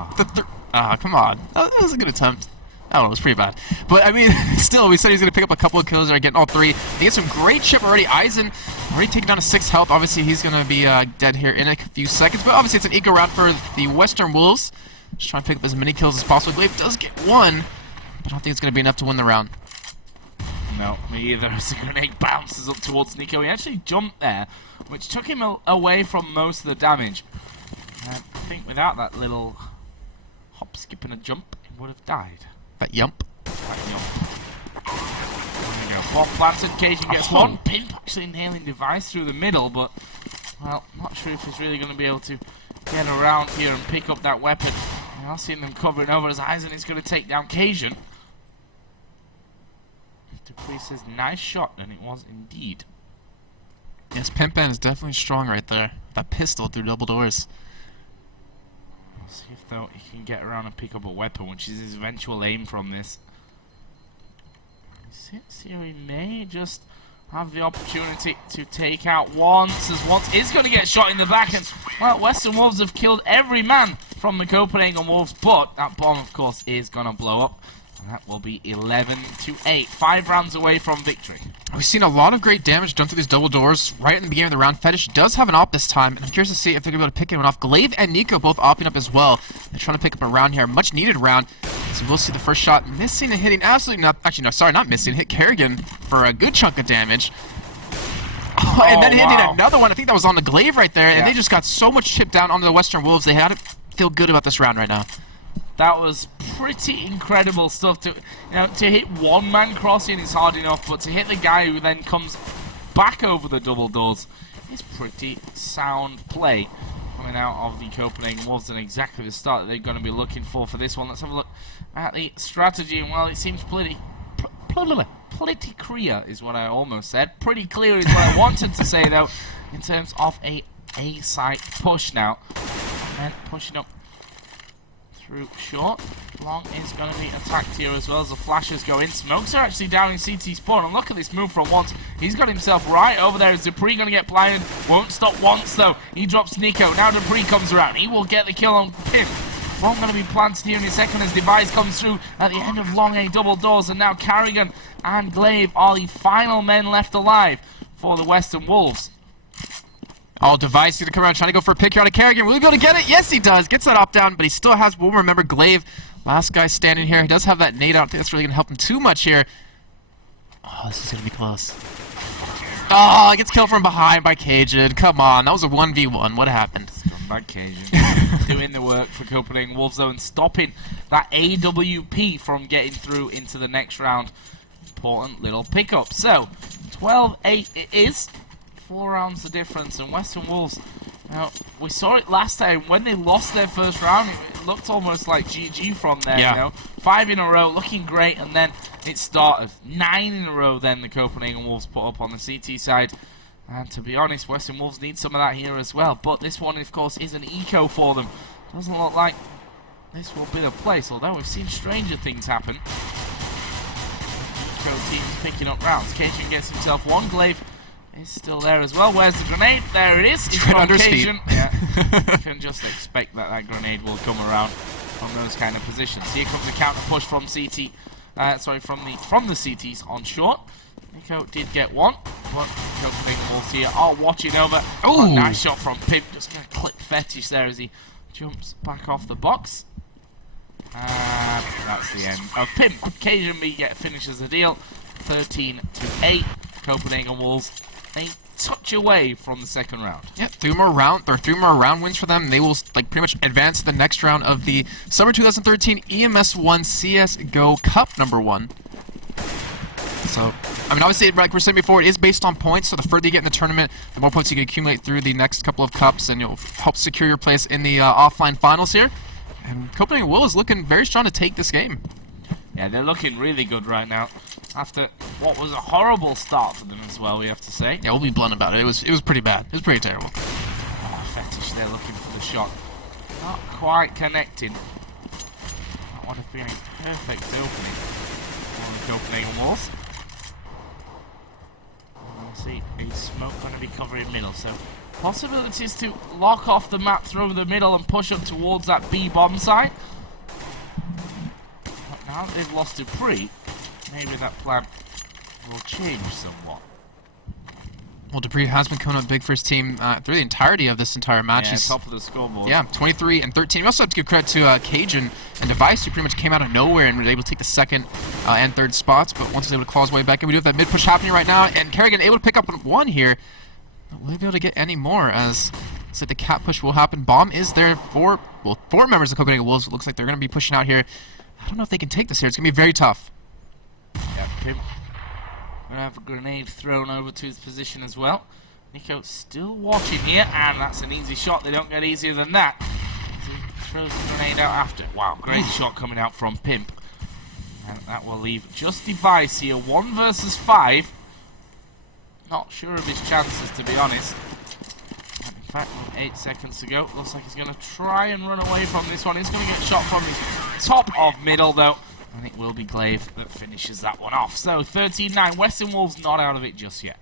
come on. That was a good attempt. Oh, it was pretty bad. But, I mean, still, we said he was going to pick up a couple of kills there, getting all 3. He gets some great chip already. Eisen already taken down to 6 health. Obviously, he's going to be dead here in a few seconds. But obviously, it's an eco round for the Western Wolves. Just trying to pick up as many kills as possible. Glaive does get 1, but I don't think it's going to be enough to win the round. No, me either. As the grenade bounces up towards Nico. He actually jumped there, which took him away from most of the damage. And I think without that little hop, skip, and a jump, he would have died. That yump. There we go. Bomb planted. Cajun gets 1. Pimp actually nailing Device through the middle, but, well, not sure if he's really going to be able to get around here and pick up that weapon. And I've seen them covering over as Eisen is going to take down Cajun. Dupree says, nice shot, and it was indeed. Yes, Pimpin is definitely strong right there. That pistol through double doors. We'll see if though he can get around and pick up a weapon, which is his eventual aim from this. He sits here, he may just have the opportunity to take out Once, as Once is going to get shot in the back, and, well, Western Wolves have killed every man from the Copenhagen Wolves, but that bomb, of course, is going to blow up. And that will be 11-8. 5 rounds away from victory. We've seen a lot of great damage done through these double doors right in the beginning of the round. Fetish does have an op this time, and I'm curious to see if they're going to be able to pick anyone off. Glaive and Nico both opping up as well. They're trying to pick up a round here. Much needed round. So we'll see the first shot missing and hitting absolutely not. Actually, no, sorry, not missing. Hit Kerrigan for a good chunk of damage. And then hitting another one. I think that was on the Glaive right there, and they just got so much chip down onto the Western Wolves. They had to feel good about this round right now. That was pretty incredible stuff. To hit one man crossing is hard enough, but to hit the guy who then comes back over the double doors is pretty sound play coming out of the Copenhagen Wolves, and exactly the start that they're going to be looking for this one. Let's have a look at the strategy, and well, it seems pretty clear is what I almost said. Pretty clear is what I wanted to say, though, in terms of a site push now. And pushing up through short. Long is going to be attacked here as well as the flashes go in. Smokes are actually down in CT spawn, and look at this move from Once. He's got himself right over there. Is Dupree going to get blinded? Won't stop Once though. He drops Nico. Now Dupree comes around. He will get the kill on Pimp. Long going to be planted here in a second as Device comes through at the end of Long A double doors, and now Carrigan and Glaive are the final men left alive for the Western Wolves. Oh, Device going to come around trying to go for a pick here out of Kerrigan. Will he be able to get it? Yes, he does. Gets that op down, but he still has, we'll remember, Glaive. Last guy standing here. He does have that nade. I don't think that's really going to help him too much here. Oh, this is going to be close. Oh, he gets killed from behind by Cajun. Come on, that was a 1v1. What happened? Scumbag Cajun doing the work for Copenhagen Wolves, though, and stopping that AWP from getting through into the next round. Important little pickup. So, 12-8 it is. 4 rounds the difference, and Western Wolves, we saw it last time when they lost their first round. It looked almost like GG from there. 5 in a row, looking great, and then it started 9 in a row. Then the Copenhagen Wolves put up on the CT side, and to be honest, Western Wolves need some of that here as well. But this one, of course, is an eco for them. Doesn't look like this will be the place, although we've seen stranger things happen. Eco teams picking up rounds. Cajun gets himself 1. Glaive is still there as well. Where's the grenade? There it is. It's right under Cajun. Yeah. You can just expect that that grenade will come around from those kind of positions. Here comes the counter push from CT. From the CTs on short. Nico did get one, but Copenhagen Wolves here are watching over. Oh, nice shot from Pimp. Just going to clip Fetish there as he jumps back off the box. And that's the end of Pimp. KMB finishes the deal. 13-8. Copenhagen Wolves a touch away from the second round. Yeah, three more round wins for them. They will pretty much advance to the next round of the Summer 2013 EMS 1 CS:GO Cup #1. So, I mean, obviously, like we were saying before, it is based on points. So the further you get in the tournament, the more points you can accumulate through the next couple of cups, and you'll help secure your place in the offline finals here. And Copenhagen Will is looking very strong to take this game. Yeah, they're looking really good right now. After what was a horrible start for them as well, we have to say. Yeah, we'll be blunt about it. It was pretty bad. It was pretty terrible. Oh, Fetish there looking for the shot. Not quite connecting. That would have been a perfect opening for the Copenhagen Wolves. We'll see a smoke going to be covering middle, so possibilities to lock off the map through the middle and push up towards that B bomb site. But now that they've lost Dupree, maybe that plan will change somewhat. Well, Dupree has been coming up big for his team through the entirety of this entire match. Yeah, He's top of the scoreboard. Yeah, 23 and 13. We also have to give credit to Cajun and Device, who pretty much came out of nowhere and were able to take the second and third spots. But once he was able to claw his way back in, we do have that mid push happening right now. And Kerrigan able to pick up one here. But will he be able to get any more? As looks like the cap push will happen. Bomb is there for four members of Copenhagen Wolves. It looks like they're going to be pushing out here. I don't know if they can take this here. It's going to be very tough. Yeah, Pimp going to have a grenade thrown over to his position as well. Nico still watching here, and that's an easy shot. They don't get easier than that. So he throws the grenade out after. Wow, great shot coming out from Pimp. And that will leave just Device here. 1 versus 5. Not sure of his chances, to be honest. And in fact, with 8 seconds to go, looks like he's going to try and run away from this one. He's going to get shot from his top of middle, though. And it will be Glaive that finishes that one off. So 13-9. Western Wolves not out of it just yet.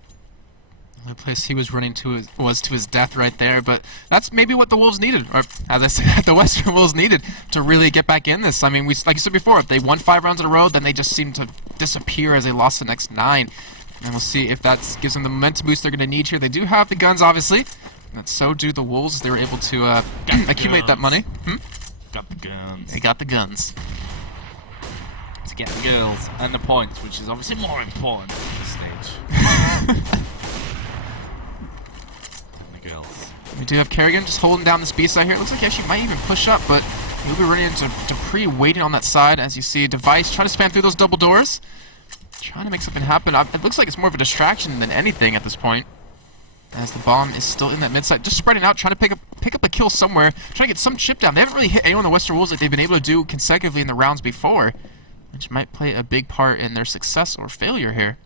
The place he was running to was to his death right there, but that's maybe what the Wolves needed, or as I said, the Western Wolves needed to really get back in this. I mean, like you said before, if they won 5 rounds in a row, then they just seem to disappear as they lost the next 9. And we'll see if that gives them the momentum boost they're going to need here. They do have the guns, obviously, and so do the Wolves. They were able to accumulate that money. Got the guns. They got the guns. To get the girls and the points, which is obviously more important at this stage. Girls. We do have Kerrigan just holding down this B side here. It looks like he actually might even push up, but he'll be running into Dupree waiting on that side. As you see, Device trying to spam through those double doors. Trying to make something happen. It looks like it's more of a distraction than anything at this point. As the bomb is still in that mid side, just spreading out, trying to pick up a kill somewhere, trying to get some chip down. They haven't really hit anyone in the Western Wolves like they've been able to do consecutively in the rounds before, which might play a big part in their success or failure here.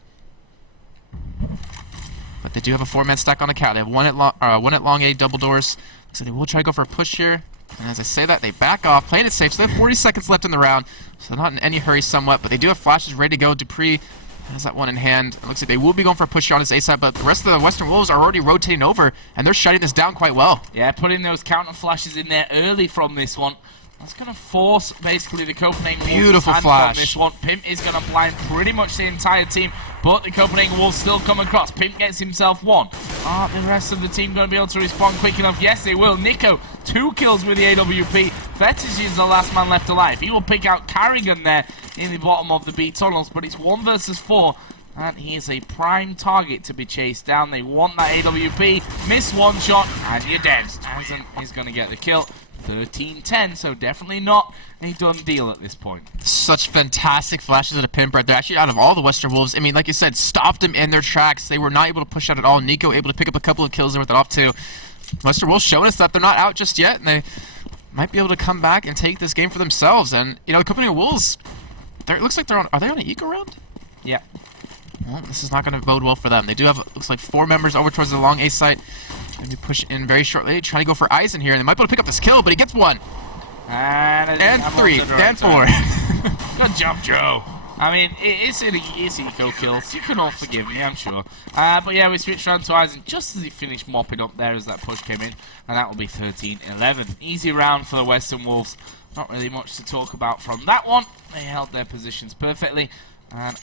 But they do have a 4-man stack on the cat. They have one at long A, double doors. So they will try to go for a push here. And as I say that, they back off, playing it safe. So they have 40 seconds left in the round. So they're not in any hurry somewhat. But they do have flashes ready to go. Dupree has that one in hand. It looks like they will be going for a push here on his A side. But the rest of the Western Wolves are already rotating over. And they're shutting this down quite well. Yeah, putting those counter flashes in there early from this one. That's going to force, basically, the Copenhagen Wolves beautiful hand flash from this one. Pimp is going to blind pretty much the entire team, but the Copenhagen Wolves still come across. Pimp gets himself one. Are the rest of the team going to be able to respond quick enough? Yes, they will. Nico, 2 kills with the AWP. Fetish is the last man left alive. He will pick out Carrigan there in the bottom of the B tunnels, but it's 1 versus 4. And he is a prime target to be chased down. They want that AWP. Miss one shot, and you're dead. Hansen is going to get the kill. 13-10, so definitely not a done deal at this point. Such fantastic flashes at a Pimp right there. Actually, out of all the Western Wolves, I mean, like you said, stopped them in their tracks. They were not able to push out at all. Nico able to pick up a couple of kills there with that off too. Western Wolves showing us that they're not out just yet, and they might be able to come back and take this game for themselves. And, you know, the Copenhagen Wolves, it looks like are they on an eco round? Yeah. Well, this is not going to bode well for them. They do have, looks like 4 members over towards the long A site. Going to push in very shortly. Trying to go for Eisen here. And they might be able to pick up this kill, but he gets 1. And 3. And 4. Good job, Joe. I mean, it's eco kills. You can all forgive me, I'm sure. But yeah, we switched around to Eisen just as he finished mopping up there as that push came in. And that will be 13-11. Easy round for the Western Wolves. Not really much to talk about from that one. They held their positions perfectly. And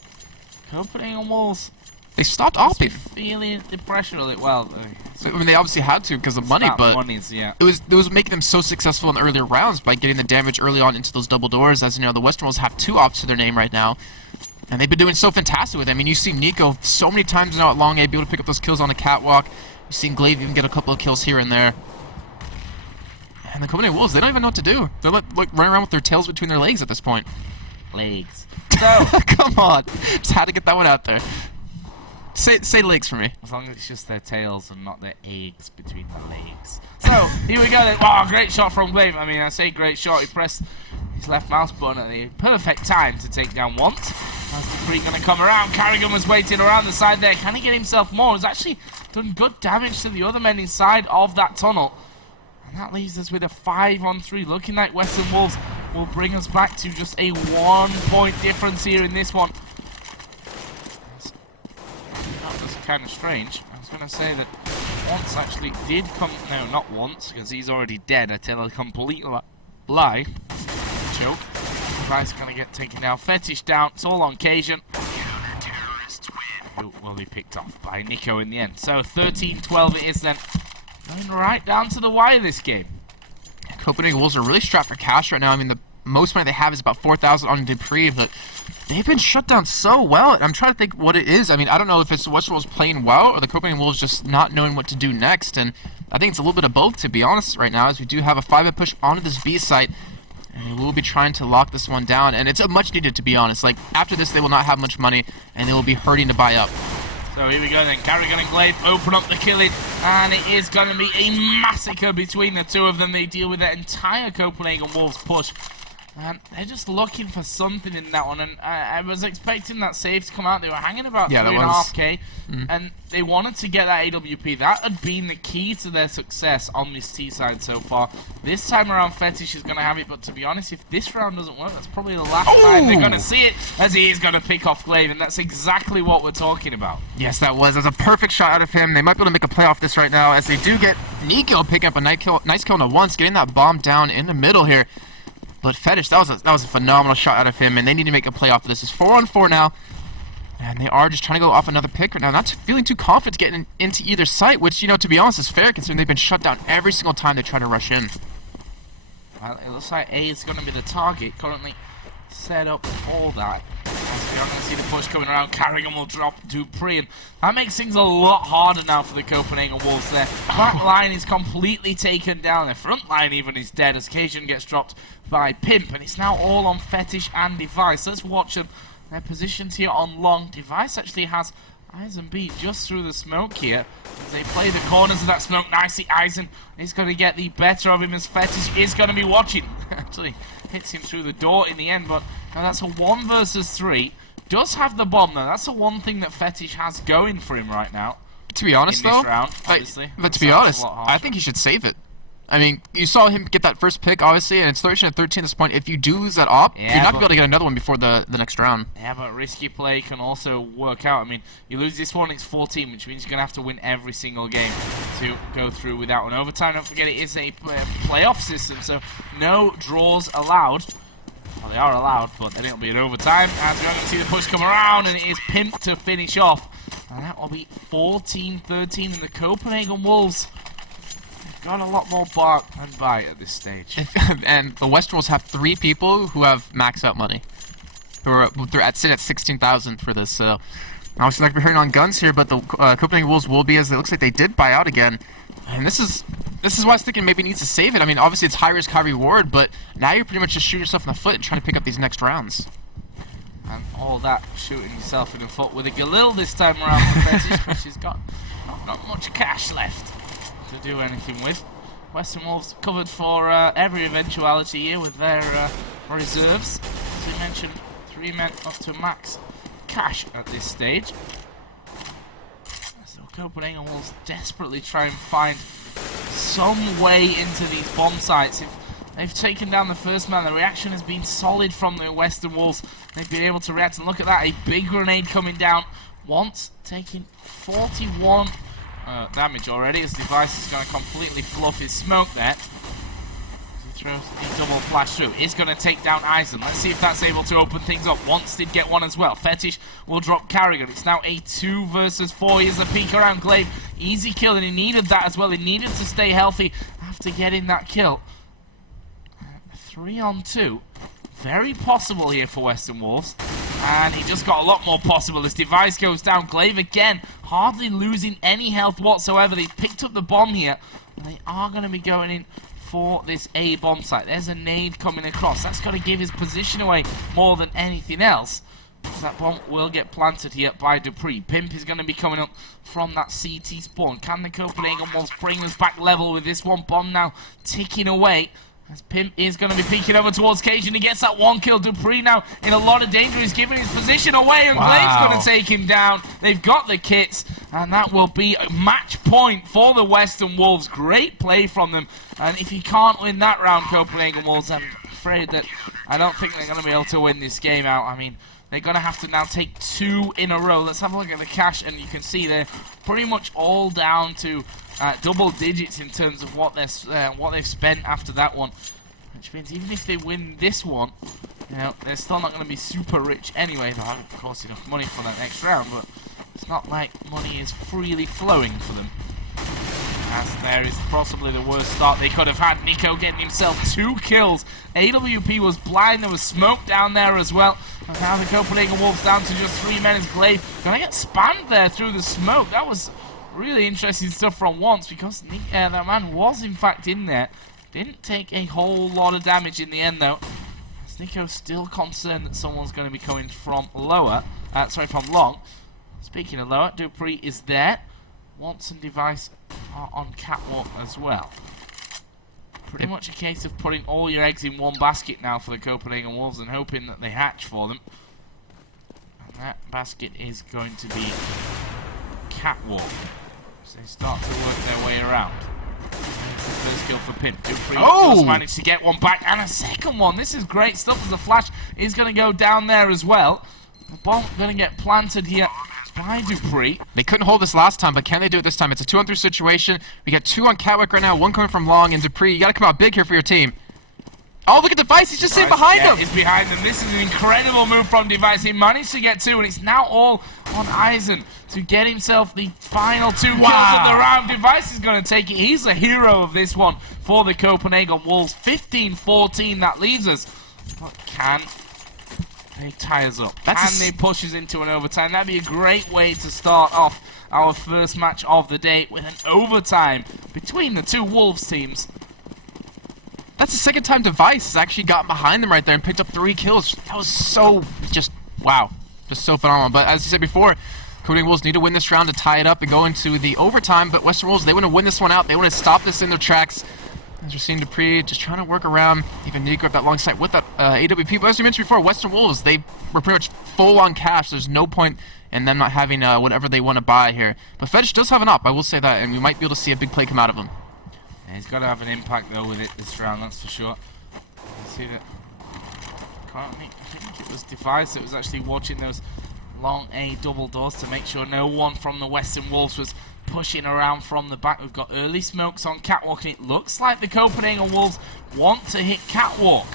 Copenhagen Wolves They stopped opping. Feeling the pressure a little. Well, I mean, they obviously had to because of money, but yeah. it was making them so successful in the earlier rounds by getting the damage early on into those double doors. As you know, the Western Wolves have 2 ops to their name right now, and they've been doing so fantastic with it. I mean, you see Nico so many times now at long A be able to pick up those kills on the catwalk. You've seen Glaive even get a couple of kills here and there. And the Copenhagen Wolves, they don't even know what to do. They're like running around with their tails between their legs at this point. Legs. So come on, just had to get that one out there. Say legs for me. As long as it's just their tails and not their eggs between the legs. So, here we go then. Wow, great shot from Glaive. I mean, I say great shot. He pressed his left mouse button at the perfect time to take down Want. As the 3 going to come around. Carrigan was waiting around the side there. Can he get himself more? He's actually done good damage to the other men inside of that tunnel. And that leaves us with a 5-on-3. Looking like Western Wolves will bring us back to just a 1-point difference here in this one. That was kind of strange. I was going to say that Once actually did come... No, not Once, because he's already dead. I tell a complete lie. Choke. Price going to get taken down. Fetish down. It's all on Cajun. Who will be picked off by Nico in the end. So 13-12 it is then. Going right down to the wire this game. Copenhagen Wolves are really strapped for cash right now. I mean, the most money they have is about 4,000 on Dupree, but they've been shut down so well. I'm trying to think what it is. I mean, I don't know if it's the Western Wolves playing well or the Copenhagen Wolves just not knowing what to do next. And I think it's a little bit of both, to be honest, right now, as we do have a 5-hit push onto this B site. And they will be trying to lock this one down. And it's much needed, to be honest. Like, after this, they will not have much money, and they will be hurting to buy up. So here we go then. Carrigan and Glaive open up the killing. And it is going to be a massacre between the two of them. They deal with the entire Copenhagen Wolves push. And they're just looking for something in that one. And I was expecting that save to come out. They were hanging about 3.5k. And they wanted to get that AWP. That had been the key to their success on this T side so far. This time around, Fetish is going to have it. But to be honest, if this round doesn't work, that's probably the last time they're going to see it. As he is going to pick off Glaive. And that's exactly what we're talking about. Yes, that was. That's a perfect shot out of him. They might be able to make a play off this right now. As they do get Nico picking up a nice kill on a once. Getting that bomb down in the middle here. But Fetish, that was a phenomenal shot out of him, and they need to make a play off of this. It's 4-on-4 now, and they are just trying to go off another pick right now. Not feeling too confident getting into either site, which, you know, to be honest, is fair considering they've been shut down every single time they try to rush in. Well, it looks like A is going to be the target. Currently set up for that. As we are going to see the push coming around. Carrigan will drop Dupree, and that makes things a lot harder now for the Copenhagen Wolves. Their back line is completely taken down. Their front line even is dead as Cajun gets dropped by Pimp, and it's now all on Fetish and Device. Let's watch them. Their positions here on long. Device actually has Eisen beat just through the smoke here. As they play the corners of that smoke nicely, Eisen is going to get the better of him as Fetish is going to be watching. Actually hits him through the door in the end, but now that's a 1 versus 3. Does have the bomb though. That's the one thing that Fetish has going for him right now. To be honest though, but to be honest, I think he should save it. I mean, you saw him get that first pick, obviously, and it's 13-13 at this point. If you do lose that op, you're not going to be able to get another one before the next round. Yeah, but risky play can also work out. I mean, you lose this one, it's 14, which means you're going to have to win every single game to go through without an overtime. Don't forget, it is a playoff system, so no draws allowed. Well, they are allowed, but then it'll be an overtime. As we're going to see the push come around, and it is Pimp to finish off. And that will be 14-13 in the Copenhagen Wolves. Got a lot more bark than bite at this stage. And the Western Wolves have 3 people who have max out money. They're sit at 16,000 for this. So obviously, like we're hearing on guns here, but the Copenhagen Wolves will be, as it looks like they did buy out again. And this is why I was thinking maybe he needs to save it. I mean, obviously it's high risk, high reward, but now you're pretty much just shooting yourself in the foot and trying to pick up these next rounds. And all that shooting yourself in the foot with a Galil this time around for Fetish, because she's got not much cash left to do anything with. Western Wolves covered for every eventuality here with their reserves. As we mentioned, 3 men up to max cash at this stage. So Copenhagen Wolves desperately try and find some way into these bomb sites. If they've taken down the first man, the reaction has been solid from the Western Wolves. They've been able to react, and look at that, a big grenade coming down. Once taking 41 damage already, as Device is going to completely fluff his smoke there. He throws a double flash through. Is going to take down Eisen. Let's see if that's able to open things up. Once did get one as well. Fetish will drop Carrigan. It's now a 2 versus 4. Here's a peek around Glaive. Easy kill, and he needed that as well. He needed to stay healthy after getting that kill. 3 on 2. Very possible here for Western Wolves. And he just got a lot more possible. This device goes down. Glaive again, hardly losing any health whatsoever. They've picked up the bomb here. And they are going to be going in for this A bomb site. There's a nade coming across. That's got to give his position away more than anything else. That bomb will get planted here by Dupree. Pimp is going to be coming up from that CT spawn. Can the Copenhagen Wolves bring us back level with this one? Bomb now ticking away. As Pimp is going to be peeking over towards Cajun. He gets that 1 kill. Dupree now in a lot of danger. He's giving his position away, and Glaive's going to take him down. They've got the kits, and that will be a match point for the Western Wolves. Great play from them. And if you can't win that round, Copenhagen Wolves, I'm afraid that I don't think they're going to be able to win this game out. I mean, they're going to have to now take 2 in a row. Let's have a look at the cash, and you can see they're pretty much all down to double digits in terms of what they've spent after that one. Which means even if they win this one, you know, they're still not going to be super rich anyway. They'll have, of course, enough money for that next round, but it's not like money is freely flowing for them. As there is possibly the worst start they could have had. Nico getting himself 2 kills. AWP was blind. There was smoke down there as well. And now the Copenhagen Wolves down to just 3 men as Glaive gonna get spammed there through the smoke. That was really interesting stuff from once, because that man was in fact in there. Didn't take a whole lot of damage in the end though. As Nico's still concerned that someone's going to be coming from lower. From long. Speaking of lower, Dupree is there. Watson device are on catwalk as well. Pretty much a case of putting all your eggs in one basket now for the Copenhagen Wolves and hoping that they hatch for them. And that basket is going to be catwalk. So they start to work their way around. There's the first kill for Pimp. Dupree does manage to get one back, and a second one. This is great stuff, as the flash is going to go down there as well. The bomb going to get planted here by Dupree. They couldn't hold this last time, but can they do it this time? It's a 2-on-3 situation. We got 2 on catwalk right now, 1 coming from long, and Dupree, you got to come out big here for your team. Oh, look at Device. He's just sitting behind him. He's behind them. This is an incredible move from Device. He managed to get 2, and it's now all on Eisen to get himself the final 2 kills of the round. Device is going to take it. He's the hero of this one for the Copenhagen Wolves. 15-14, that leaves us. But can they tie us up? Can they push us into an overtime? That'd be a great way to start off our first match of the day, with an overtime between the 2 Wolves teams. That's the second time Device has actually gotten behind them right there and picked up 3 kills. That was so, wow. Just so phenomenal. But as I said before, Copenhagen Wolves need to win this round to tie it up and go into the overtime. But Western Wolves, they want to win this one out. They want to stop this in their tracks. As we're seeing Dupree just trying to work around even Nico at that long sight with that AWP. But as we mentioned before, Western Wolves, they were pretty much full on cash. There's no point in them not having whatever they want to buy here. But Fetish does have an up, I will say that, and we might be able to see a big play come out of him. He's got to have an impact though with it this round, that's for sure. See that? I think it was Device that was actually watching those long A double doors to make sure no one from the Western Wolves was pushing around from the back. We've got early smokes on catwalk, and it looks like the Copenhagen Wolves want to hit catwalk.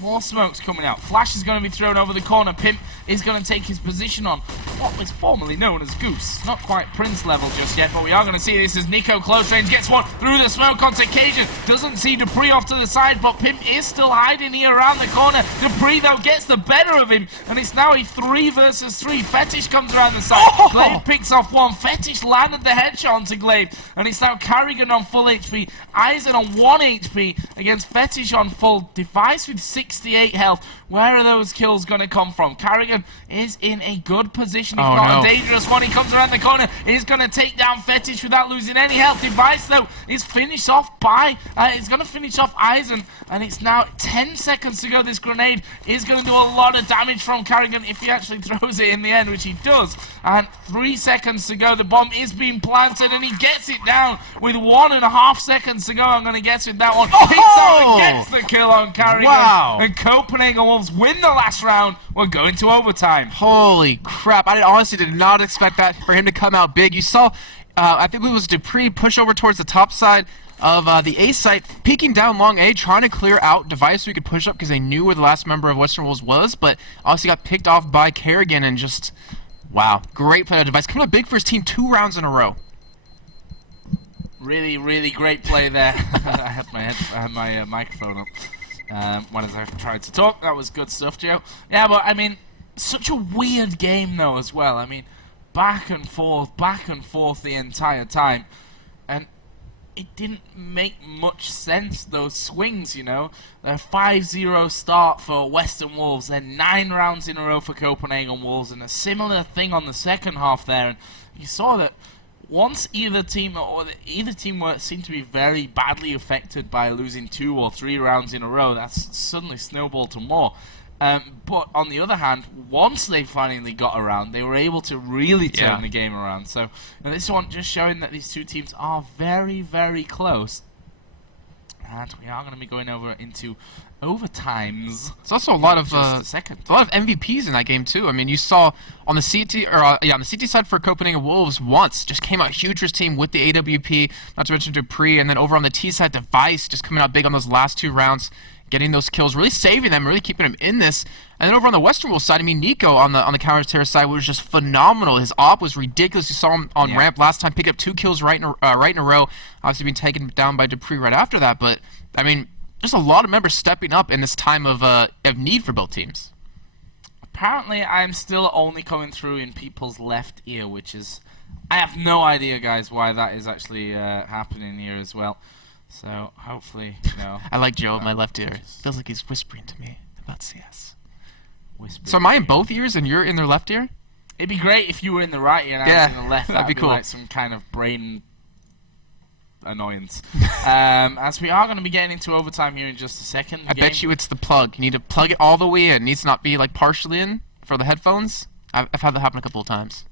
More smokes coming out. Flash is going to be thrown over the corner. Pimp is going to take his position on what was formerly known as Goose. Not quite Prince level just yet, but we are going to see this as Nico close range gets one through the smoke onto Cajun. Doesn't see Dupree off to the side, but Pimp is still hiding here around the corner. Dupree, though, gets the better of him, and it's now a 3 versus 3. Fetish comes around the side. Glaive picks off one. Fetish landed the headshot onto Glaive, and it's now Carrigan on full HP. Eisen on 1 HP against Fetish on full. Device with 68 health. Where are those kills going to come from? Carrigan is in a good position. If not a dangerous one. He comes around the corner. He's going to take down Fetish without losing any health. Device, though, is finished off by... he's going to finish off Eisen. And it's now 10 seconds to go. This grenade is going to do a lot of damage from Carrigan if he actually throws it in the end, which he does. And 3 seconds to go. The bomb is being planted, and he gets it down with 1.5 seconds to go. I'm going to guess with that one. Picks up and gets the kill on Carrigan. Wow. And Copenhagen Wolves win the last round. We're going to overtime. Holy crap. I honestly did not expect that for him to come out big. You saw, I think it was Dupree push over towards the top side. of the A site, peeking down long A, trying to clear out Device so he could push up because they knew where the last member of Western Wolves was, but obviously got picked off by Kerrigan and just, wow, great play out of Device. Coming up big for his team 2 rounds in a row. Really, really great play there. I had my microphone up when I tried to talk. That was good stuff, Joe. Yeah, but I mean, such a weird game though as well. I mean, back and forth the entire time, and it didn't make much sense, those swings, you know. A 5-0 start for Western Wolves, then 9 rounds in a row for Copenhagen Wolves, and a similar thing on the second half there. And you saw that once either team seemed to be very badly affected by losing 2 or 3 rounds in a row, that's suddenly snowballed to more. But on the other hand, once they finally got around, they were able to really turn the game around. So this one just showing that these two teams are very, very close. And we are going to be going over into overtimes. It's also a lot of MVPs in that game too. I mean, you saw on the CT on the CT side for Copenhagen Wolves once just came out huge for his team with the AWP, not to mention Dupree, and then over on the T side, Device just coming out big on those last 2 rounds, getting those kills, really saving them, really keeping them in this. And then over on the Western Wolves side, I mean, Nico on the counter-terror side was just phenomenal. His op was ridiculous. You saw him on ramp last time, pick up 2 kills right in a row. Obviously being taken down by Dupree right after that. But, I mean, there's a lot of members stepping up in this time of need for both teams. Apparently, I'm still only coming through in people's left ear, which is... I have no idea, guys, why that is actually happening here as well. So, hopefully, you know... I like Joe in my left ear. Feels like he's whispering to me about CS. Whispering. So am I in both ears and you're in their left ear? It'd be great if you were in the right ear and I was in the left. That'd be cool. Like some kind of brain annoyance. As we are going to be getting into overtime here in just a second. I bet you it's the plug. You need to plug it all the way in. It needs to not be like partially in for the headphones. I've had that happen a couple of times.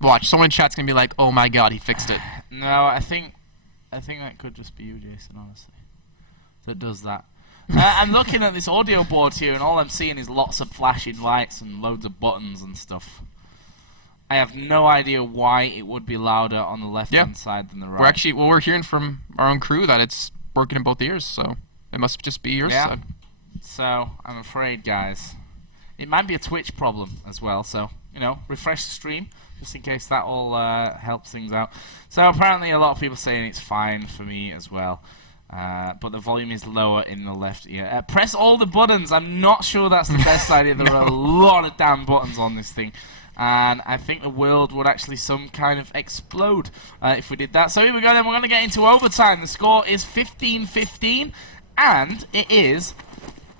Watch, someone in chat's going to be like, oh my god, he fixed it. No, I think that could just be you, Jason, honestly, that does that. I'm looking at this audio board here, and all I'm seeing is lots of flashing lights and loads of buttons and stuff. I have no idea why it would be louder on the left-hand side than the right. We're hearing from our own crew that it's working in both ears, so it must just be your side. So, I'm afraid, guys, it might be a Twitch problem as well, so, you know, refresh the stream, just in case that all helps things out. So, apparently a lot of people saying it's fine for me as well. But the volume is lower in the left ear. Press all the buttons. I'm not sure that's the best idea. There are a lot of damn buttons on this thing. And I think the world would actually some kind of explode if we did that. So here we go then. We're going to get into overtime. The score is 15-15. And it is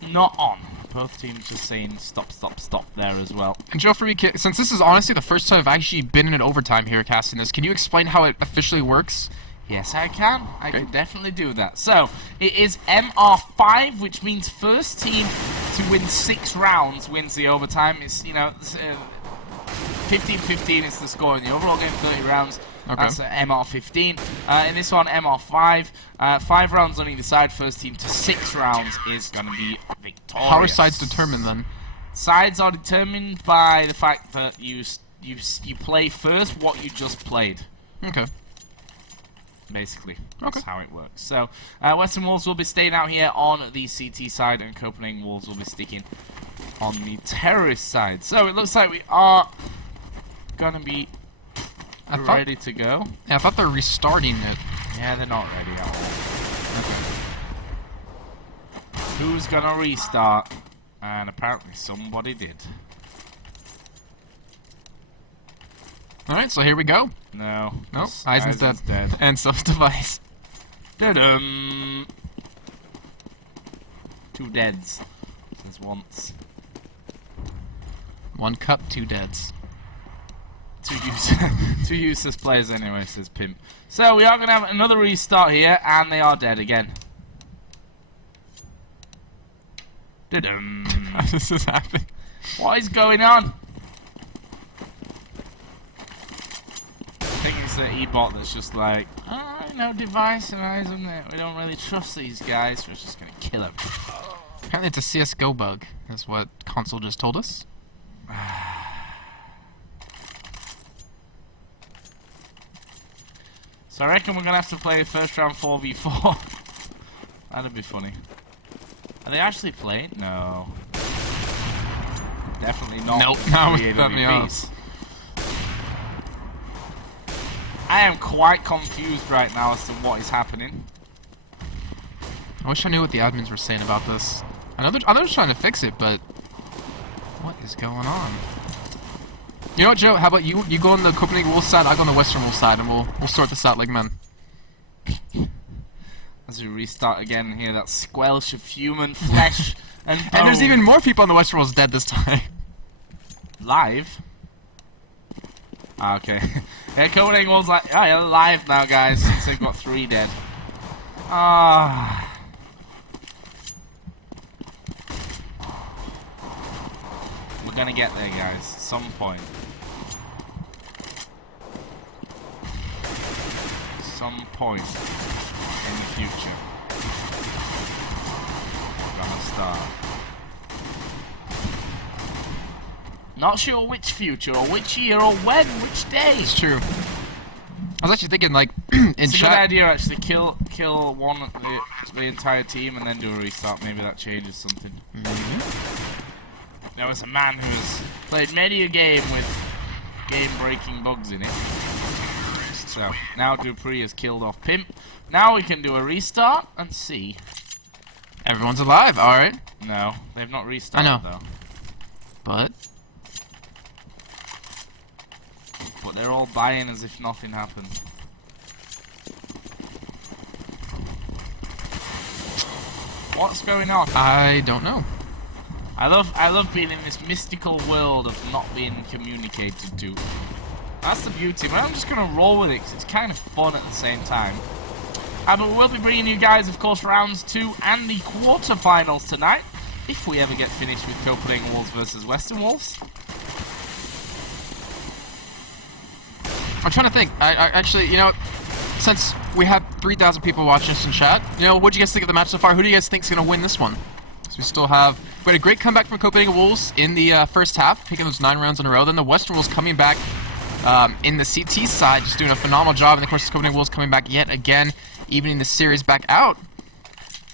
not on. Both teams just saying stop, stop, stop there as well. And Joe, for me, since this is honestly the first time I've actually been in an overtime here casting this, can you explain how it officially works? Yes, I can. I can definitely do that. So, it is MR5, which means first team to win 6 rounds wins the overtime. It's, you know, 15-15 is the score in the overall game, 30 rounds. Okay. That's MR15. In this one, MR5. 5 rounds on either side. First team to 6 rounds is going to be victorious. How are sides determined then? Sides are determined by the fact that you play first what you just played. Okay. Basically, that's how it works. So, Western Wolves will be staying out here on the CT side, and Copenhagen Wolves will be sticking on the terrorist side. So, it looks like we are going to be ready to go. Yeah, I thought they're restarting it. Yeah, they're not ready at all. Okay. Who's going to restart? And apparently somebody did. Alright, so here we go. No. Nope. Eisen's dead. And so's Device. Da-dum. 2 deads. Says once. 1 cup, 2 deads. 2 useless players anyway, says Pimp. So we are going to have another restart here, and they are dead again. Da-dum. How does this happen? What is going on? I think it's the E-bot that's just like, no Device and Eisen, we don't really trust these guys, we're just going to kill them. Apparently it's a CSGO bug, that's what console just told us. So I reckon we're gonna have to play a first round 4v4. That'd be funny. Are they actually playing? No. Definitely not. Nope. Now with AWPs. I am quite confused right now as to what is happening. I wish I knew what the admins were saying about this. I know they're trying to fix it, but what is going on? You know what, Joe? How about you go on the Copenhagen Wolves side, I go on the Western Wolves side, and we'll sort this out like men. As we restart again and hear that squelch of human flesh and bone. And there's even more people on the Western Wolves dead this time. Live? Ah, okay. Yeah, Copenhagen Wolves like, oh yeah, live now, guys, since they've got 3 dead. Ah. We're gonna get there, guys, at some point. Some point in the future. We're gonna start. Not sure which future, or which year, or when, which day. It's true. I was actually thinking, like, in it's chat. a good idea, actually. Kill one of the entire team and then do a restart. Maybe that changes something. There was a man who has played many a game with game-breaking bugs in it. So, now Dupree has killed off Pimp. Now we can do a restart and see. Everyone's alive, alright. No, they've not restarted, I know. though. But they're all buying as if nothing happened. What's going on? I don't know. I love being in this mystical world of not being communicated to. That's the beauty, but I'm just going to roll with it because it's kind of fun at the same time. But we'll be bringing you guys, of course, rounds 2 and the quarterfinals tonight, if we ever get finished with Copenhagen Wolves versus Western Wolves. I'm trying to think. I actually, you know, since we have 3,000 people watching us in chat, you know, what do you guys think of the match so far? Who do you guys think is going to win this one? So we still have... We had a great comeback from Copenhagen Wolves in the first half, taking those 9 rounds in a row. Then the Western Wolves coming back in the CT side, just doing a phenomenal job. And of course, the Copenhagen Wolves coming back yet again, evening the series back out.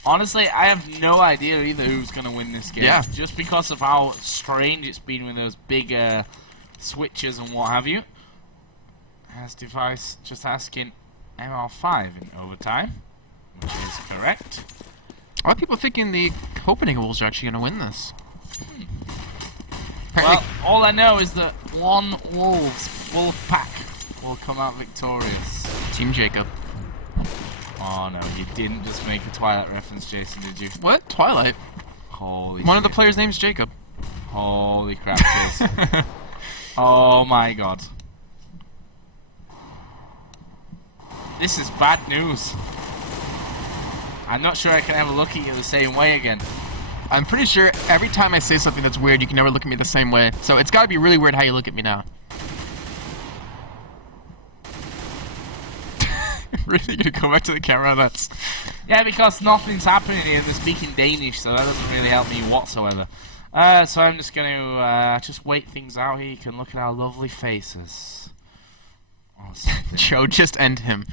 Honestly, I have no idea either who's going to win this game. Yeah. Just because of how strange it's been with those big switches and what have you. As device just asking MR5 in overtime, which is correct. A lot of people thinking the Copenhagen Wolves are actually going to win this. Well, all I know is that one wolf pack will come out victorious. Team Jacob. Oh no, you didn't just make a Twilight reference, Jason, did you? What? Twilight? Holy One of the players' name's Jacob. Holy crap, Jason. Oh my god. This is bad news. I'm not sure I can ever look at you the same way again. I'm pretty sure every time I say something that's weird, you can never look at me the same way. So it's got to be really weird how you look at me now. Really gonna go back to the camera? That's... Yeah, because nothing's happening here. They're speaking Danish, so that doesn't really help me whatsoever. So I'm just going to just wait things out here. You can look at our lovely faces. Joe, just end him.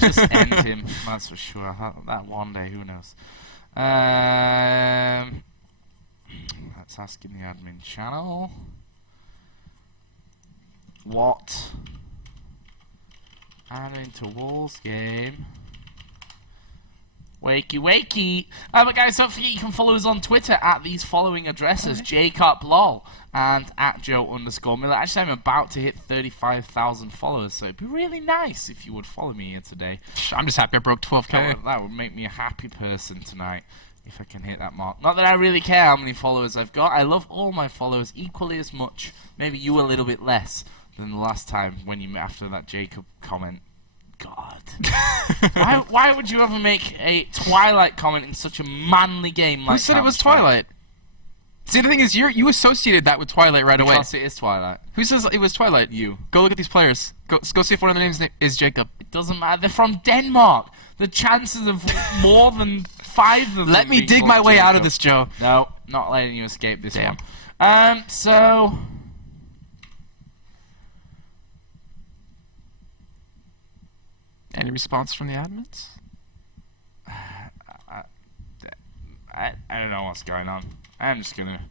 Just end him, that's for sure. That one day, who knows. Let's ask in the admin channel. What? And into Wolves game. Wakey, wakey. But guys, don't forget you can follow us on Twitter at these following addresses: JCopLol and at Joe_Miller. Actually, I'm about to hit 35,000 followers, so it'd be really nice if you would follow me here today. I'm just happy I broke 12K. That would make me a happy person tonight if I can hit that mark. Not that I really care how many followers I've got. I love all my followers equally as much. Maybe you a little bit less than the last time when you after that Jacob comment. God. why would you ever make a Twilight comment in such a manly game like Who said it was Twilight? See, the thing is, you associated that with Twilight right away. Because it is Twilight. Who says it was Twilight? You. Go look at these players. Go see if one of their names is Jacob. It doesn't matter. They're from Denmark. The chances of more than 5 of them. Let me dig my way out of this, Joe. No, not letting you escape this one. So... Any response from the admins? I don't know what's going on. I'm just gonna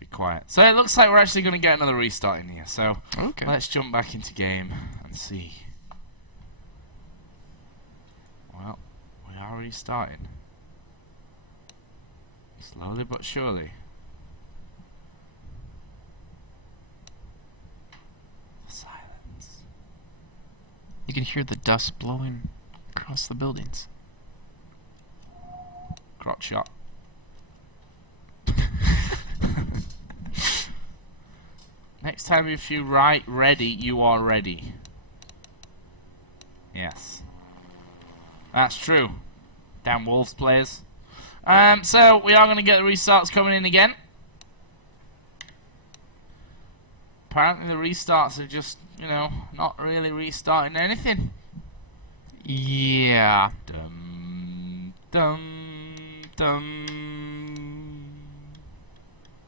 be quiet. So it looks like we're actually gonna get another restart in here. So okay, let's jump back into game and see. Well, we are restarting. Slowly but surely. Silence. You can hear the dust blowing across the buildings. Crotch shot. Next time if you write ready, you are ready. Yes. That's true. Damn Wolves players. So we are going to get the restarts coming in again. Apparently the restarts are just, you know, not really restarting anything. Yeah. Dum dum dum.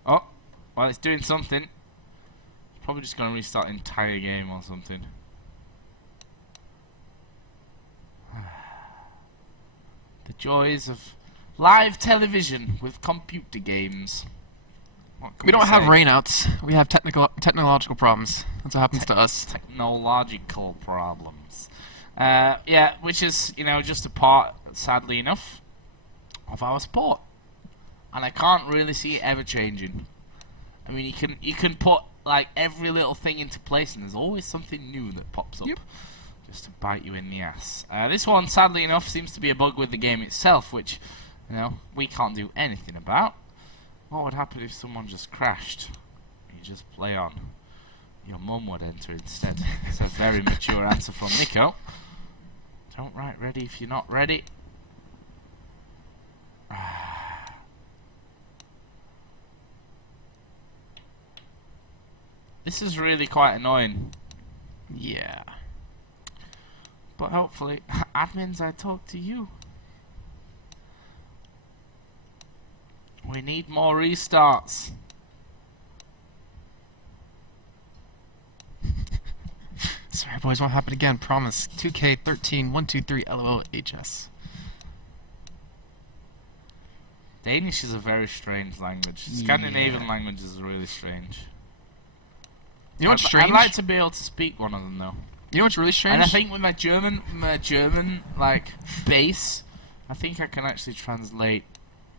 Oh, well, it's doing something. Probably just going to restart the entire game or something. The joys of live television with computer games. We don't have rainouts. We have technological problems. That's what happens to us. Technological problems. Yeah, which is, you know, just a part, sadly enough, of our sport. And I can't really see it ever changing. I mean, you can put like every little thing into place, and there's always something new that pops up. Yep. Just to bite you in the ass. This one, sadly enough, seems to be a bug with the game itself, which, you know, we can't do anything about. What would happen if someone just crashed? You just play on. Your mum would enter instead. It's a very mature answer from Nico. Don't write ready if you're not ready. This is really quite annoying. Yeah. But hopefully, admins, I talk to you. We need more restarts. Sorry, boys, won't happen again. Promise. 2K13 123 LOLHS. Danish is a very strange language. Scandinavian languages are really strange. You know what's strange? I'd like to be able to speak one of them though. You know what's really strange? And I think with my German like base, I think I can actually translate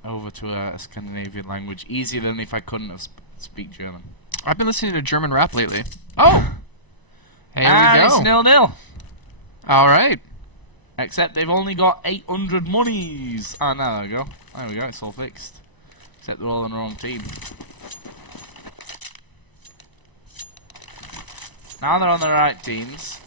over to a Scandinavian language easier than if I couldn't have speak German. I've been listening to German rap lately. Oh, here and we go. It's 0-0. All right. Except they've only got 800 monies. Oh, no, there we go. There we go. It's all fixed. Except they're all on the wrong team. Now they're on the right teams.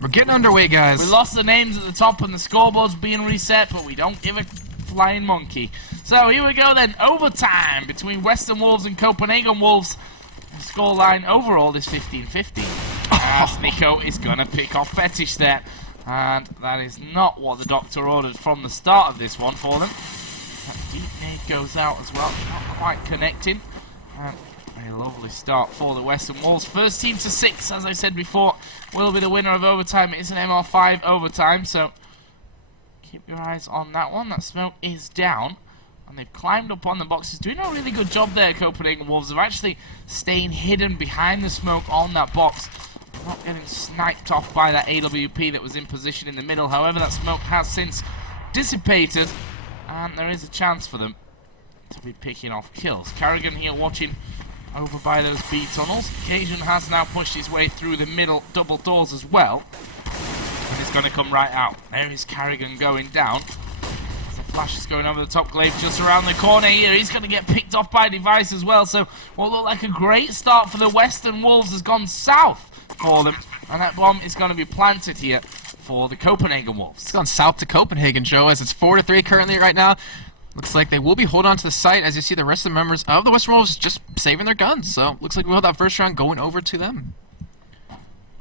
We're getting underway, guys. We lost the names at the top and the scoreboard's being reset, but we don't give a flying monkey. So here we go then. Overtime between Western Wolves and Copenhagen Wolves. The scoreline overall is 15-15. As Nico is going to pick off Fetish there. And that is not what the doctor ordered from the start of this one for them. That deep nade goes out as well. Not quite connecting. A lovely start for the Western Wolves. First team to 6, as I said before, will be the winner of overtime. It is an MR5 overtime, so keep your eyes on that one. That smoke is down, and they've climbed up on the boxes. Doing a really good job there, Copenhagen Wolves, of actually staying hidden behind the smoke on that box. Not getting sniped off by that AWP that was in position in the middle. However, that smoke has since dissipated, and there is a chance for them to be picking off kills. Carrigan here watching over by those B tunnels. Cajun has now pushed his way through the middle double doors as well. And it's going to come right out. There is Carrigan going down. The flash is going over the top glaive just around the corner here. He's going to get picked off by Device as well. So what looked like a great start for the Western Wolves has gone south for them. And that bomb is going to be planted here for the Copenhagen Wolves. It's gone south to Copenhagen, Joe, as it's 4-3 currently right now. Looks like they will be holding on to the site, as you see the rest of the members of the Western Wolves just saving their guns. So looks like we'll have that first round going over to them.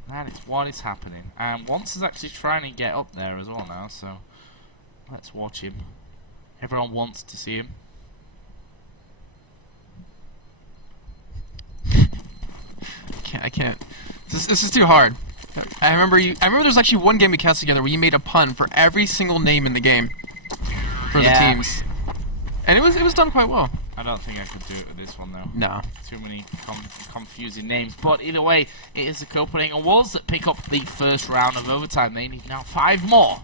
That is what is happening. And Once is actually trying to get up there as well now, so let's watch him. Everyone wants to see him. I can't. This is too hard. I remember there's actually one game we cast together where you made a pun for every single name in the game for the teams. And it was done quite well. I don't think I could do it with this one though. No. Too many confusing names. But either way, it is the Copenhagen Wolves that pick up the first round of overtime. They need now 5 more.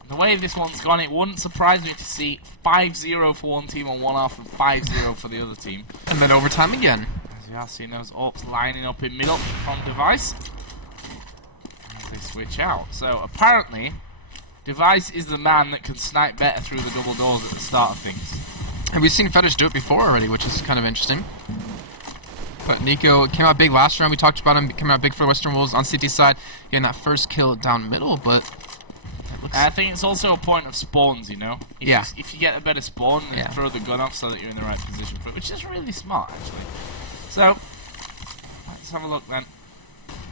And the way this one's gone, it wouldn't surprise me to see 5-0 for one team on one half and 5-0 for the other team. And then overtime again. As we are seeing those AWPs lining up in middle from Device. As they switch out. So apparently, Device is the man that can snipe better through the double doors at the start of things. And we've seen Fetish do it before already, which is kind of interesting. But Nico came out big last round. We talked about him coming out big for the Western Wolves on CT side, getting that first kill down middle, but I think it's also a point of spawns, you know? If you get a better spawn, then throw the gun off so that you're in the right position for it, which is really smart, actually. So, let's have a look then,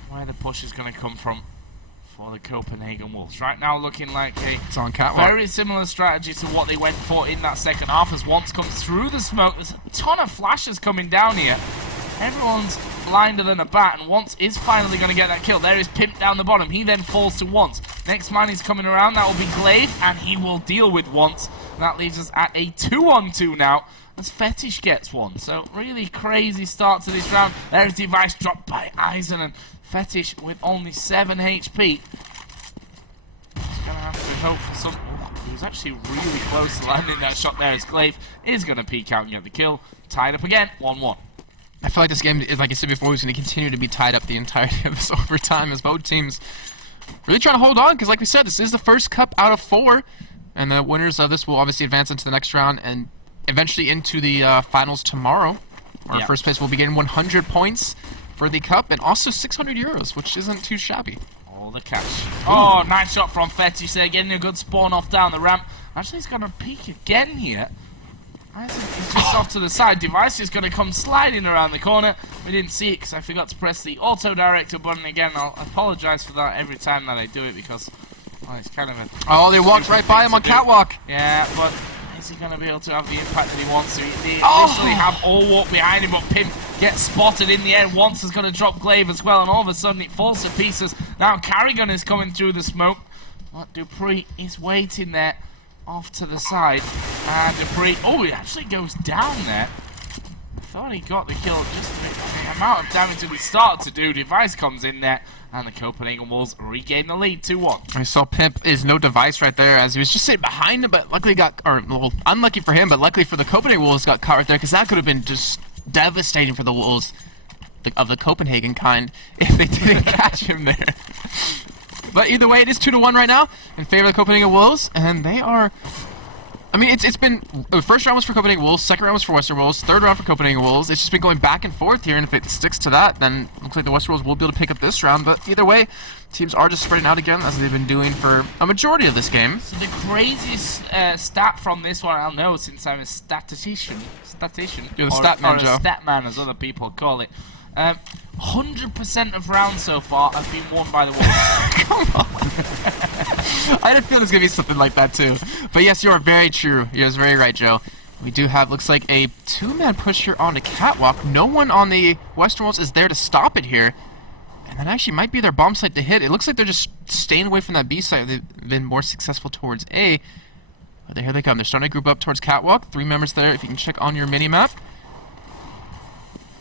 where the push is going to come from for the Copenhagen Wolves. Right now looking like a very similar strategy to what they went for in that second half, as Once comes through the smoke. There's a ton of flashes coming down here. Everyone's blinder than a bat, and Once is finally going to get that kill. There is Pimp down the bottom. He then falls to Once. Next man is coming around. That will be Glaive, and he will deal with Once. And that leaves us at a 2-on-2 now, as Fetish gets one. So really crazy start to this round. There is Device dropped by Eisen, and Fetish with only 7 HP. He's gonna have to hope for some. He was actually really close to landing that shot there, as Glaive is gonna peek out and get the kill. Tied up again, 1-1. I feel like this game is, like I said before, is going to continue to be tied up the entirety of this overtime, as both teams really trying to hold on, because like we said, this is the first cup out of 4, and the winners of this will obviously advance into the next round and eventually into the finals tomorrow. Our first place will be getting 100 points for the cup, and also 600 euros, which isn't too shabby. All the cash. Oh, nice shot from Fetish there, getting a good spawn off down the ramp. Actually, he's going to peek again here. He's just off to the side. Device is going to come sliding around the corner. We didn't see it because I forgot to press the auto-director button again. I'll apologise for that every time that I do it, because, well, it's kind of a... Oh, they walked right by him on catwalk. Yeah, but is he going to be able to have the impact that he wants to? They initially have all walk behind him, but Pimp gets spotted in the air. Once is going to drop Glaive as well, and all of a sudden it falls to pieces. Now Carrigan is coming through the smoke, but Dupree is waiting there off to the side, and Dupree, oh, he actually goes down there. I thought he got the kill, just the amount of damage that we started to do. Device comes in there, and the Copenhagen Wolves regain the lead, 2-1. We saw Pimp is no Device right there, as he was just sitting behind him, but luckily got, or well, unlucky for him, but luckily for the Copenhagen Wolves, got caught right there, because that could have been just devastating for the Wolves of the Copenhagen kind if they didn't catch him there. But either way, it is 2-1 right now in favor of the Copenhagen Wolves, and they are... I mean, it's been... The first round was for Copenhagen Wolves, second round was for Western Wolves, third round for Copenhagen Wolves. It's just been going back and forth here, and if it sticks to that, then it looks like the Western Wolves will be able to pick up this round. But either way, teams are just spreading out again, as they've been doing for a majority of this game. So the craziest stat from this one, I'll know since I'm a statistician. You're the stat man, Joe. Or a stat man, as other people call it. 100% of rounds so far have been won by the Wolves. Come on. I had a feeling it's going to be something like that too. But yes, you are very true. You're very right, Joe. We do have, looks like, a 2-man push here on the catwalk. No one on the Western Wolves is there to stop it here. And that actually might be their bomb site to hit. It looks like they're just staying away from that B site. They've been more successful towards A. But here they come. They're starting to group up towards catwalk. 3 members there, if you can check on your mini-map.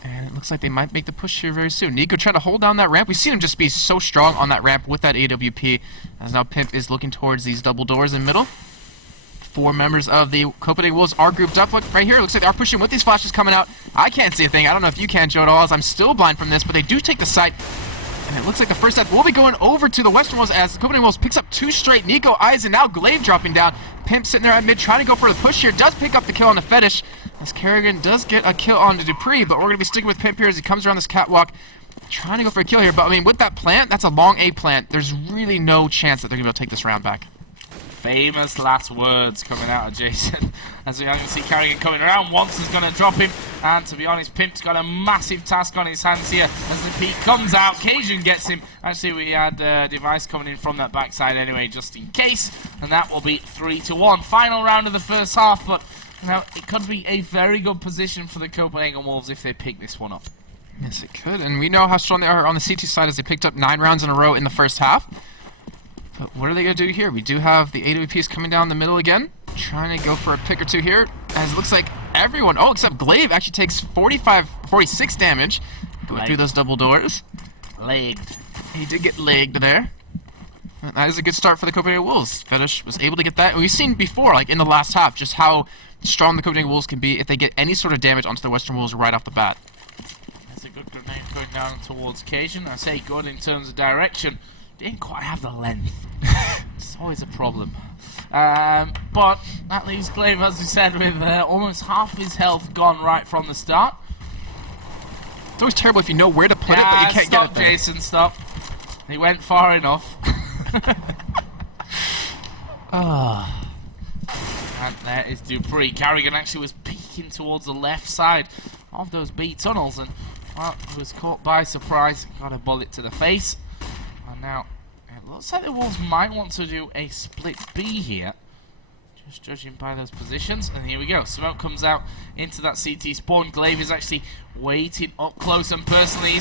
And it looks like they might make the push here very soon. Nico trying to hold down that ramp. We've seen him just be so strong on that ramp with that AWP. As now Pimp is looking towards these double doors in middle. 4 members of the Copenhagen Wolves are grouped up. Look, right here, it looks like they are pushing with these flashes coming out. I can't see a thing. I don't know if you can, Joe, at all, as I'm still blind from this, but they do take the site. And it looks like the first step will be going over to the Western Wolves, as the Copenhagen Wolves picks up 2 straight. Nico, Eisen, now Glaive dropping down. Pimp sitting there at mid, trying to go for the push here. Does pick up the kill on the Fetish, as Carrigan does get a kill on the Dupree, but we're going to be sticking with Pimp here as he comes around this catwalk, trying to go for a kill here. But, I mean, with that plant, that's a long A plant. There's really no chance that they're going to be able to take this round back. Famous last words coming out of Jason. As we can see Carrigan coming around, Once is going to drop him. And to be honest, Pimp's got a massive task on his hands here. As the peak comes out, Cajun gets him. Actually, we had Device coming in from that backside anyway, just in case. And that will be 3-1. Final round of the first half, but you know, it could be a very good position for the Copenhagen Wolves if they pick this one up. Yes, it could. And we know how strong they are on the CT side as they picked up 9 rounds in a row in the first half. But what are they going to do here? We do have the AWPs coming down the middle again. Trying to go for a pick or two here. As it looks like everyone, except Glaive actually takes 46 damage. Going through those double doors. Legged. He did get legged there. And that is a good start for the Copenhagen Wolves. Fetish was able to get that. And we've seen before, like in the last half, just how strong the Copenhagen Wolves can be if they get any sort of damage onto the Western Wolves right off the bat. That's a good grenade going down towards Cajun. I say good in terms of direction. Didn't quite have the length. It's always a problem. But that leaves Glaive, as we said, with almost half his health gone right from the start. It's always terrible if you know where to put it, but you can't get it there. Jason, stop. He went far enough. And there is Dupree. Carrigan actually was peeking towards the left side of those B tunnels, and well, he was caught by surprise. Got a bullet to the face. And now it looks like the Wolves might want to do a split B here. Just judging by those positions. And here we go. Smoke comes out into that CT spawn. Glaive is actually waiting up close and personally.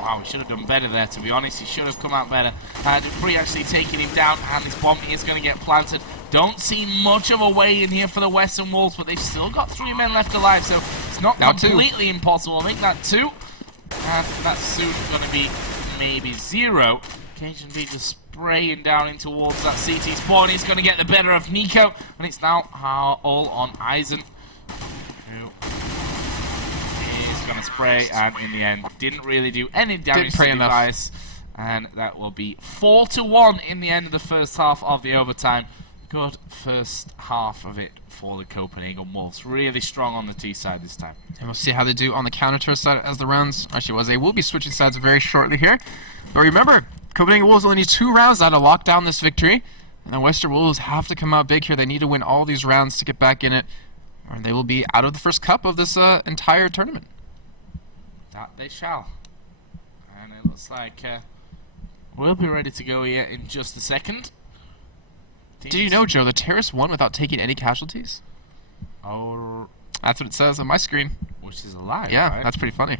Wow, he should have done better there, to be honest. He should have come out better. Dupree actually taking him down, and this bomb is going to get planted. Don't see much of a way in here for the Western Wolves, but they've still got 3 men left alive, so it's not completely impossible. I think that 2, and that's soon going to be maybe 0. Cajun B just spraying down in towards that CT spawn. He's going to get the better of Nico, and it's now all on Eisen, who is going to spray, and in the end didn't really do any damage to the device. And that will be 4-1 in the end of the first half of the overtime. Good first half of it for the Copenhagen Wolves. Really strong on the T side this time. And we'll see how they do on the counter side as the rounds they will be switching sides very shortly here. But remember, Copenhagen Wolves only need 2 rounds now to lock down this victory. And the Western Wolves have to come out big here. They need to win all these rounds to get back in it, or they will be out of the first cup of this entire tournament. That they shall. And it looks like we'll be ready to go here in just a second. Do you know, Joe, the Terrace won without taking any casualties? Oh. That's what it says on my screen. Which is a lie, yeah, right? That's pretty funny.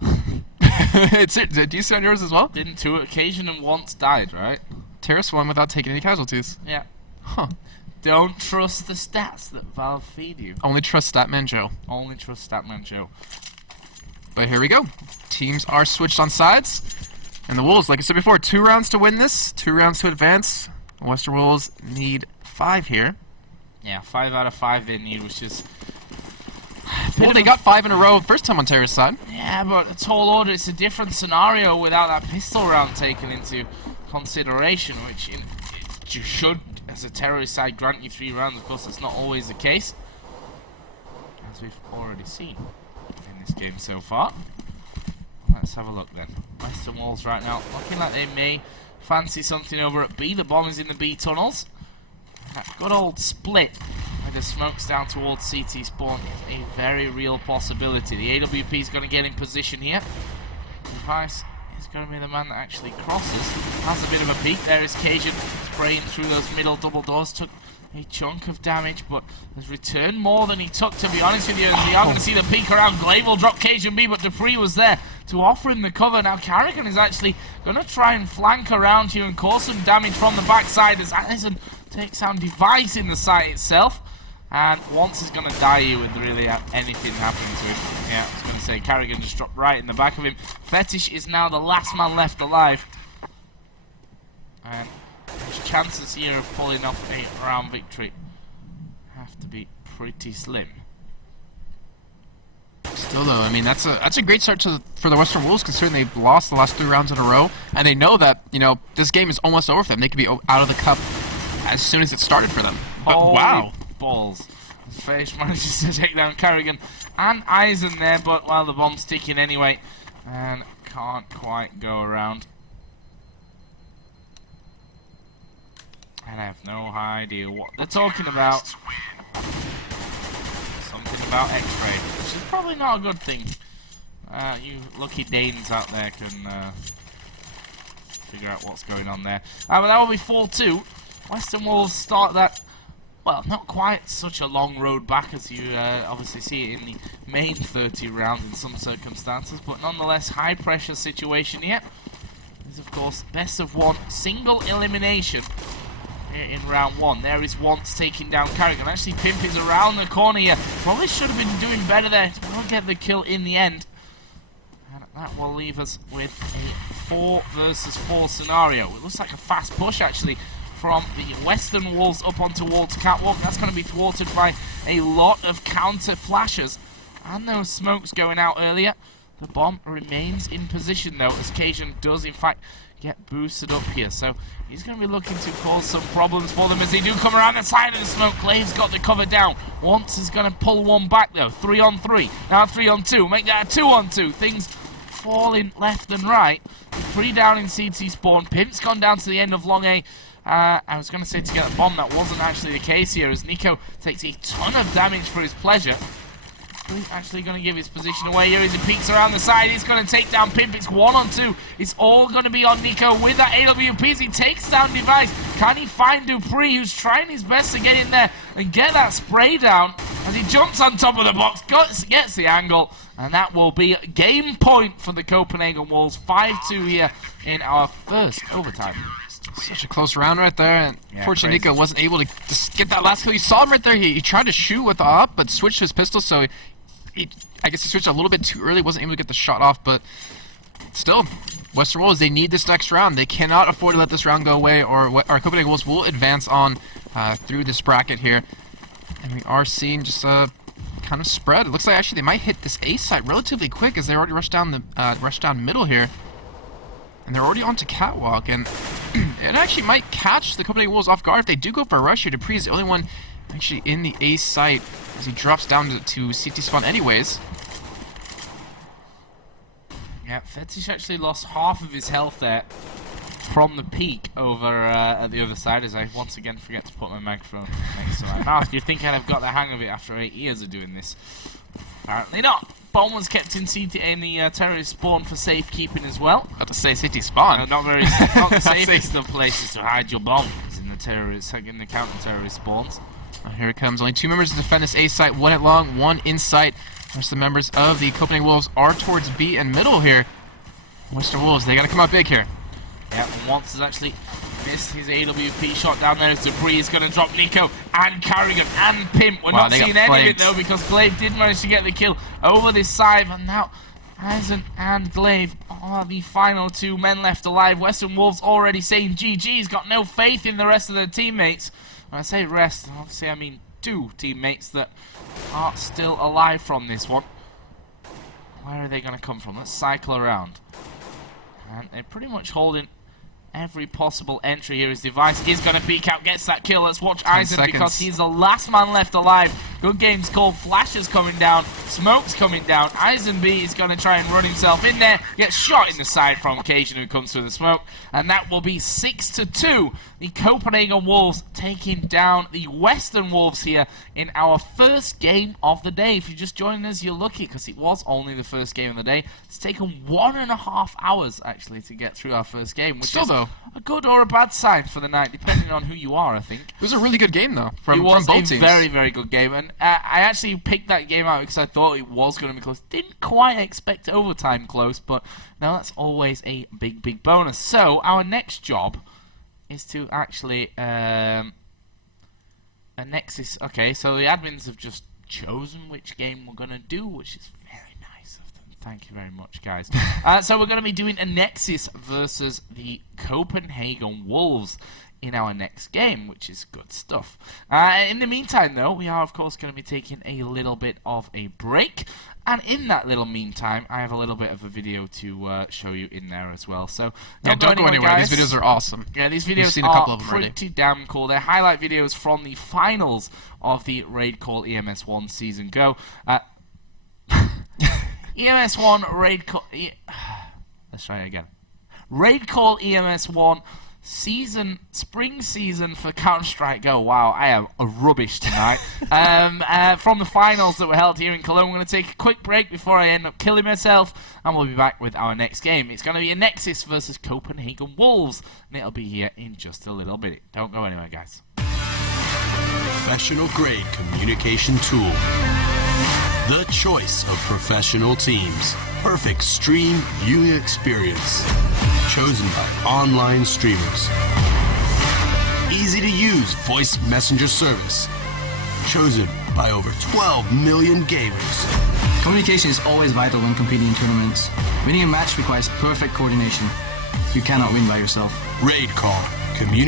Do you see on yours as well? Didn't 2 occasion and once died, right? Terrace won without taking any casualties. Yeah. Huh. Don't trust the stats that Valve feed you. Only trust Statman Joe. Only trust Statman Joe. But here we go. Teams are switched on sides. And the Wolves, like I said before, 2 rounds to win this, 2 rounds to advance. The Western Wolves need 5 here. Yeah, 5 out of 5 they need, which is... Well, they got 5 in a row first time on Terrace side. Yeah, but a tall order, it's a different scenario without that pistol round taken into consideration, which it should, as a terrorist side, grant you 3 rounds. Of course, that's not always the case, as we've already seen in this game so far. Let's have a look then. Western Wolves right now looking like they may fancy something over at B. The bomb is in the B tunnels. That good old split with the smokes down towards CT spawn is a very real possibility. The AWP is going to get in position here. Device is going to be the man that actually crosses. Has a bit of a peek. There is Cajun spraying through those middle double doors. Took a chunk of damage, but has returned more than he took, to be honest with you. And we are going to see the peek around. Glaive will drop Cajun B, but Dupree was there to offer him the cover. Now Carrigan is actually going to try and flank around here and cause some damage from the backside as Allison takes down Device in the site itself. And once is going to die here with really anything happening to him. Yeah, I was going to say, Carrigan just dropped right in the back of him. Fetish is now the last man left alive. And his chances here of pulling off a round victory have to be pretty slim. Still though, I mean, that's a great start for the Western Wolves, considering they've lost the last 3 rounds in a row, and they know that, you know, this game is almost over for them. They could be out of the cup as soon as it started for them. But holy wow. Balls. Fish manages to take down Carrigan and Eisen there, but while the bomb's ticking anyway, and can't quite go around. And I have no idea what they're talking about. Something about X-ray, which is probably not a good thing. You lucky Danes out there can figure out what's going on there. But that will be 4-2. Western Wolves start that well, not quite such a long road back as you obviously see it in the main 30 rounds in some circumstances, but nonetheless, high pressure situation here. This is, of course, best of one, single elimination here in round one. There is Once taking down Carrigan. Actually, Pimp is around the corner here. Probably should have been doing better there to not get the kill in the end. And that will leave us with a 4 versus 4 scenario. It looks like a fast push, actually, from the Western Wolves up onto Walt's Catwalk. That's going to be thwarted by a lot of counter flashes. And those smokes going out earlier. The bomb remains in position, though, as Cajun does, in fact, get boosted up here. So he's going to be looking to cause some problems for them as they do come around the side of the smoke. Glaive's got the cover down. Once is going to pull one back, though. 3 on 3. Now 3 on 2. Make that a 2 on 2. Things falling left and right. 3 down in CT spawn. Pimp's gone down to the end of long A. I was going to say to get a bomb. That wasn't actually the case here, as Nico takes a ton of damage for his pleasure. He's actually going to give his position away here as he peeks around the side. He's going to take down Pimp. It's 1 on 2. It's all going to be on Nico with that AWP as he takes down Device. Can he find Dupree, who's trying his best to get in there and get that spray down as he jumps on top of the box, gets the angle, and that will be a game point for the Copenhagen Wolves. 5-2 here in our first overtime. Such a close round right there, and yeah, fortunately Nico wasn't able to just get that last kill. You saw him right there. He tried to shoot with the up, but switched to his pistol, so I guess he switched a little bit too early, wasn't able to get the shot off, but still, Western Wolves, they need this next round. They cannot afford to let this round go away, or Copenhagen Wolves will advance on through this bracket here. And we are seeing just a kind of spread. It looks like actually they might hit this A side relatively quick as they already rushed down middle here. And they're already onto Catwalk, and it actually might catch the Copenhagen Wolves off guard if they do go for a rush here. Dupree is the only one actually in the A site as he drops down to CT spawn anyways. Yeah, Fetish actually lost half of his health there from the peak over at the other side, as I once again forget to put my microphone next to my mouth. You'd think I'd have got the hang of it after 8 years of doing this. Apparently not. Bomb was kept in the terrorist spawn for safekeeping as well. Got to say CT spawn. No, not the safest of places to hide your bombs in the counter-terrorist spawns. Here it comes. Only 2 members to defend this A site. 1 at long, 1 in sight. The rest of the members of the Copenhagen Wolves are towards B and middle here. Western Wolves, they got to come out big here. Yeah, and Once has actually missed his AWP shot down there as Dupree is going to drop Nico and Carrigan and Pimp. We're not seeing any of it though, because Glaive did manage to get the kill over this side, and now Eisen and Glaive are the final 2 men left alive. Western Wolves already saying GG's, got no faith in the rest of their teammates. When I say rest, obviously I mean 2 teammates that are still alive from this one. Where are they going to come from? Let's cycle around. And they're pretty much holding every possible entry here. His Device is going to peek out, gets that kill. Let's watch Eisen because he's the last man left alive. Good game's called. Flashes coming down, smoke's coming down. Eisen B is going to try and run himself in there, gets shot in the side from Cajun, who comes through the smoke, and that will be 6-2. The Copenhagen Wolves taking down the Western Wolves here in our first game of the day. If you're just joining us, you're lucky, because it was only the first game of the day. It's taken 1.5 hours actually to get through our first game, which is a good or a bad sign for the night, depending on who you are, I think. It was a really good game, though, from both teams. It was a very, very good game, and I actually picked that game out because I thought it was going to be close. Didn't quite expect overtime close, but now that's always a big, big bonus. So, our next job is to actually, a Nexus. Okay, so the admins have just chosen which game we're going to do, which is very nice of them. Thank you very much, guys. So we're going to be doing a Nexus versus the Copenhagen Wolves in our next game, which is good stuff. In the meantime, though, we are, of course, going to be taking a little bit of a break. And in that little meantime, I have a little bit of a video to show you in there as well. So don't go anywhere. Guys. These videos are awesome. Yeah, these videos are pretty damn cool. They're highlight videos from the finals of the RaidCall EMS 1 season. Go. EMS 1, RaidCall... Let's try it again. RaidCall EMS 1... spring season for Counter-Strike Go. Wow, I am rubbish tonight. From the finals that were held here in Cologne, we're going to take a quick break before I end up killing myself, and we'll be back with our next game. It's going to be a Nexus versus Copenhagen Wolves, and it'll be here in just a little bit. Don't go anywhere, guys. professional-grade communication tool. The choice of professional teams. Perfect stream viewing experience. Chosen by online streamers. Easy to use voice messenger service. Chosen by over 12 million gamers. Communication is always vital when competing in tournaments. Winning a match requires perfect coordination. You cannot win by yourself. RaidCall.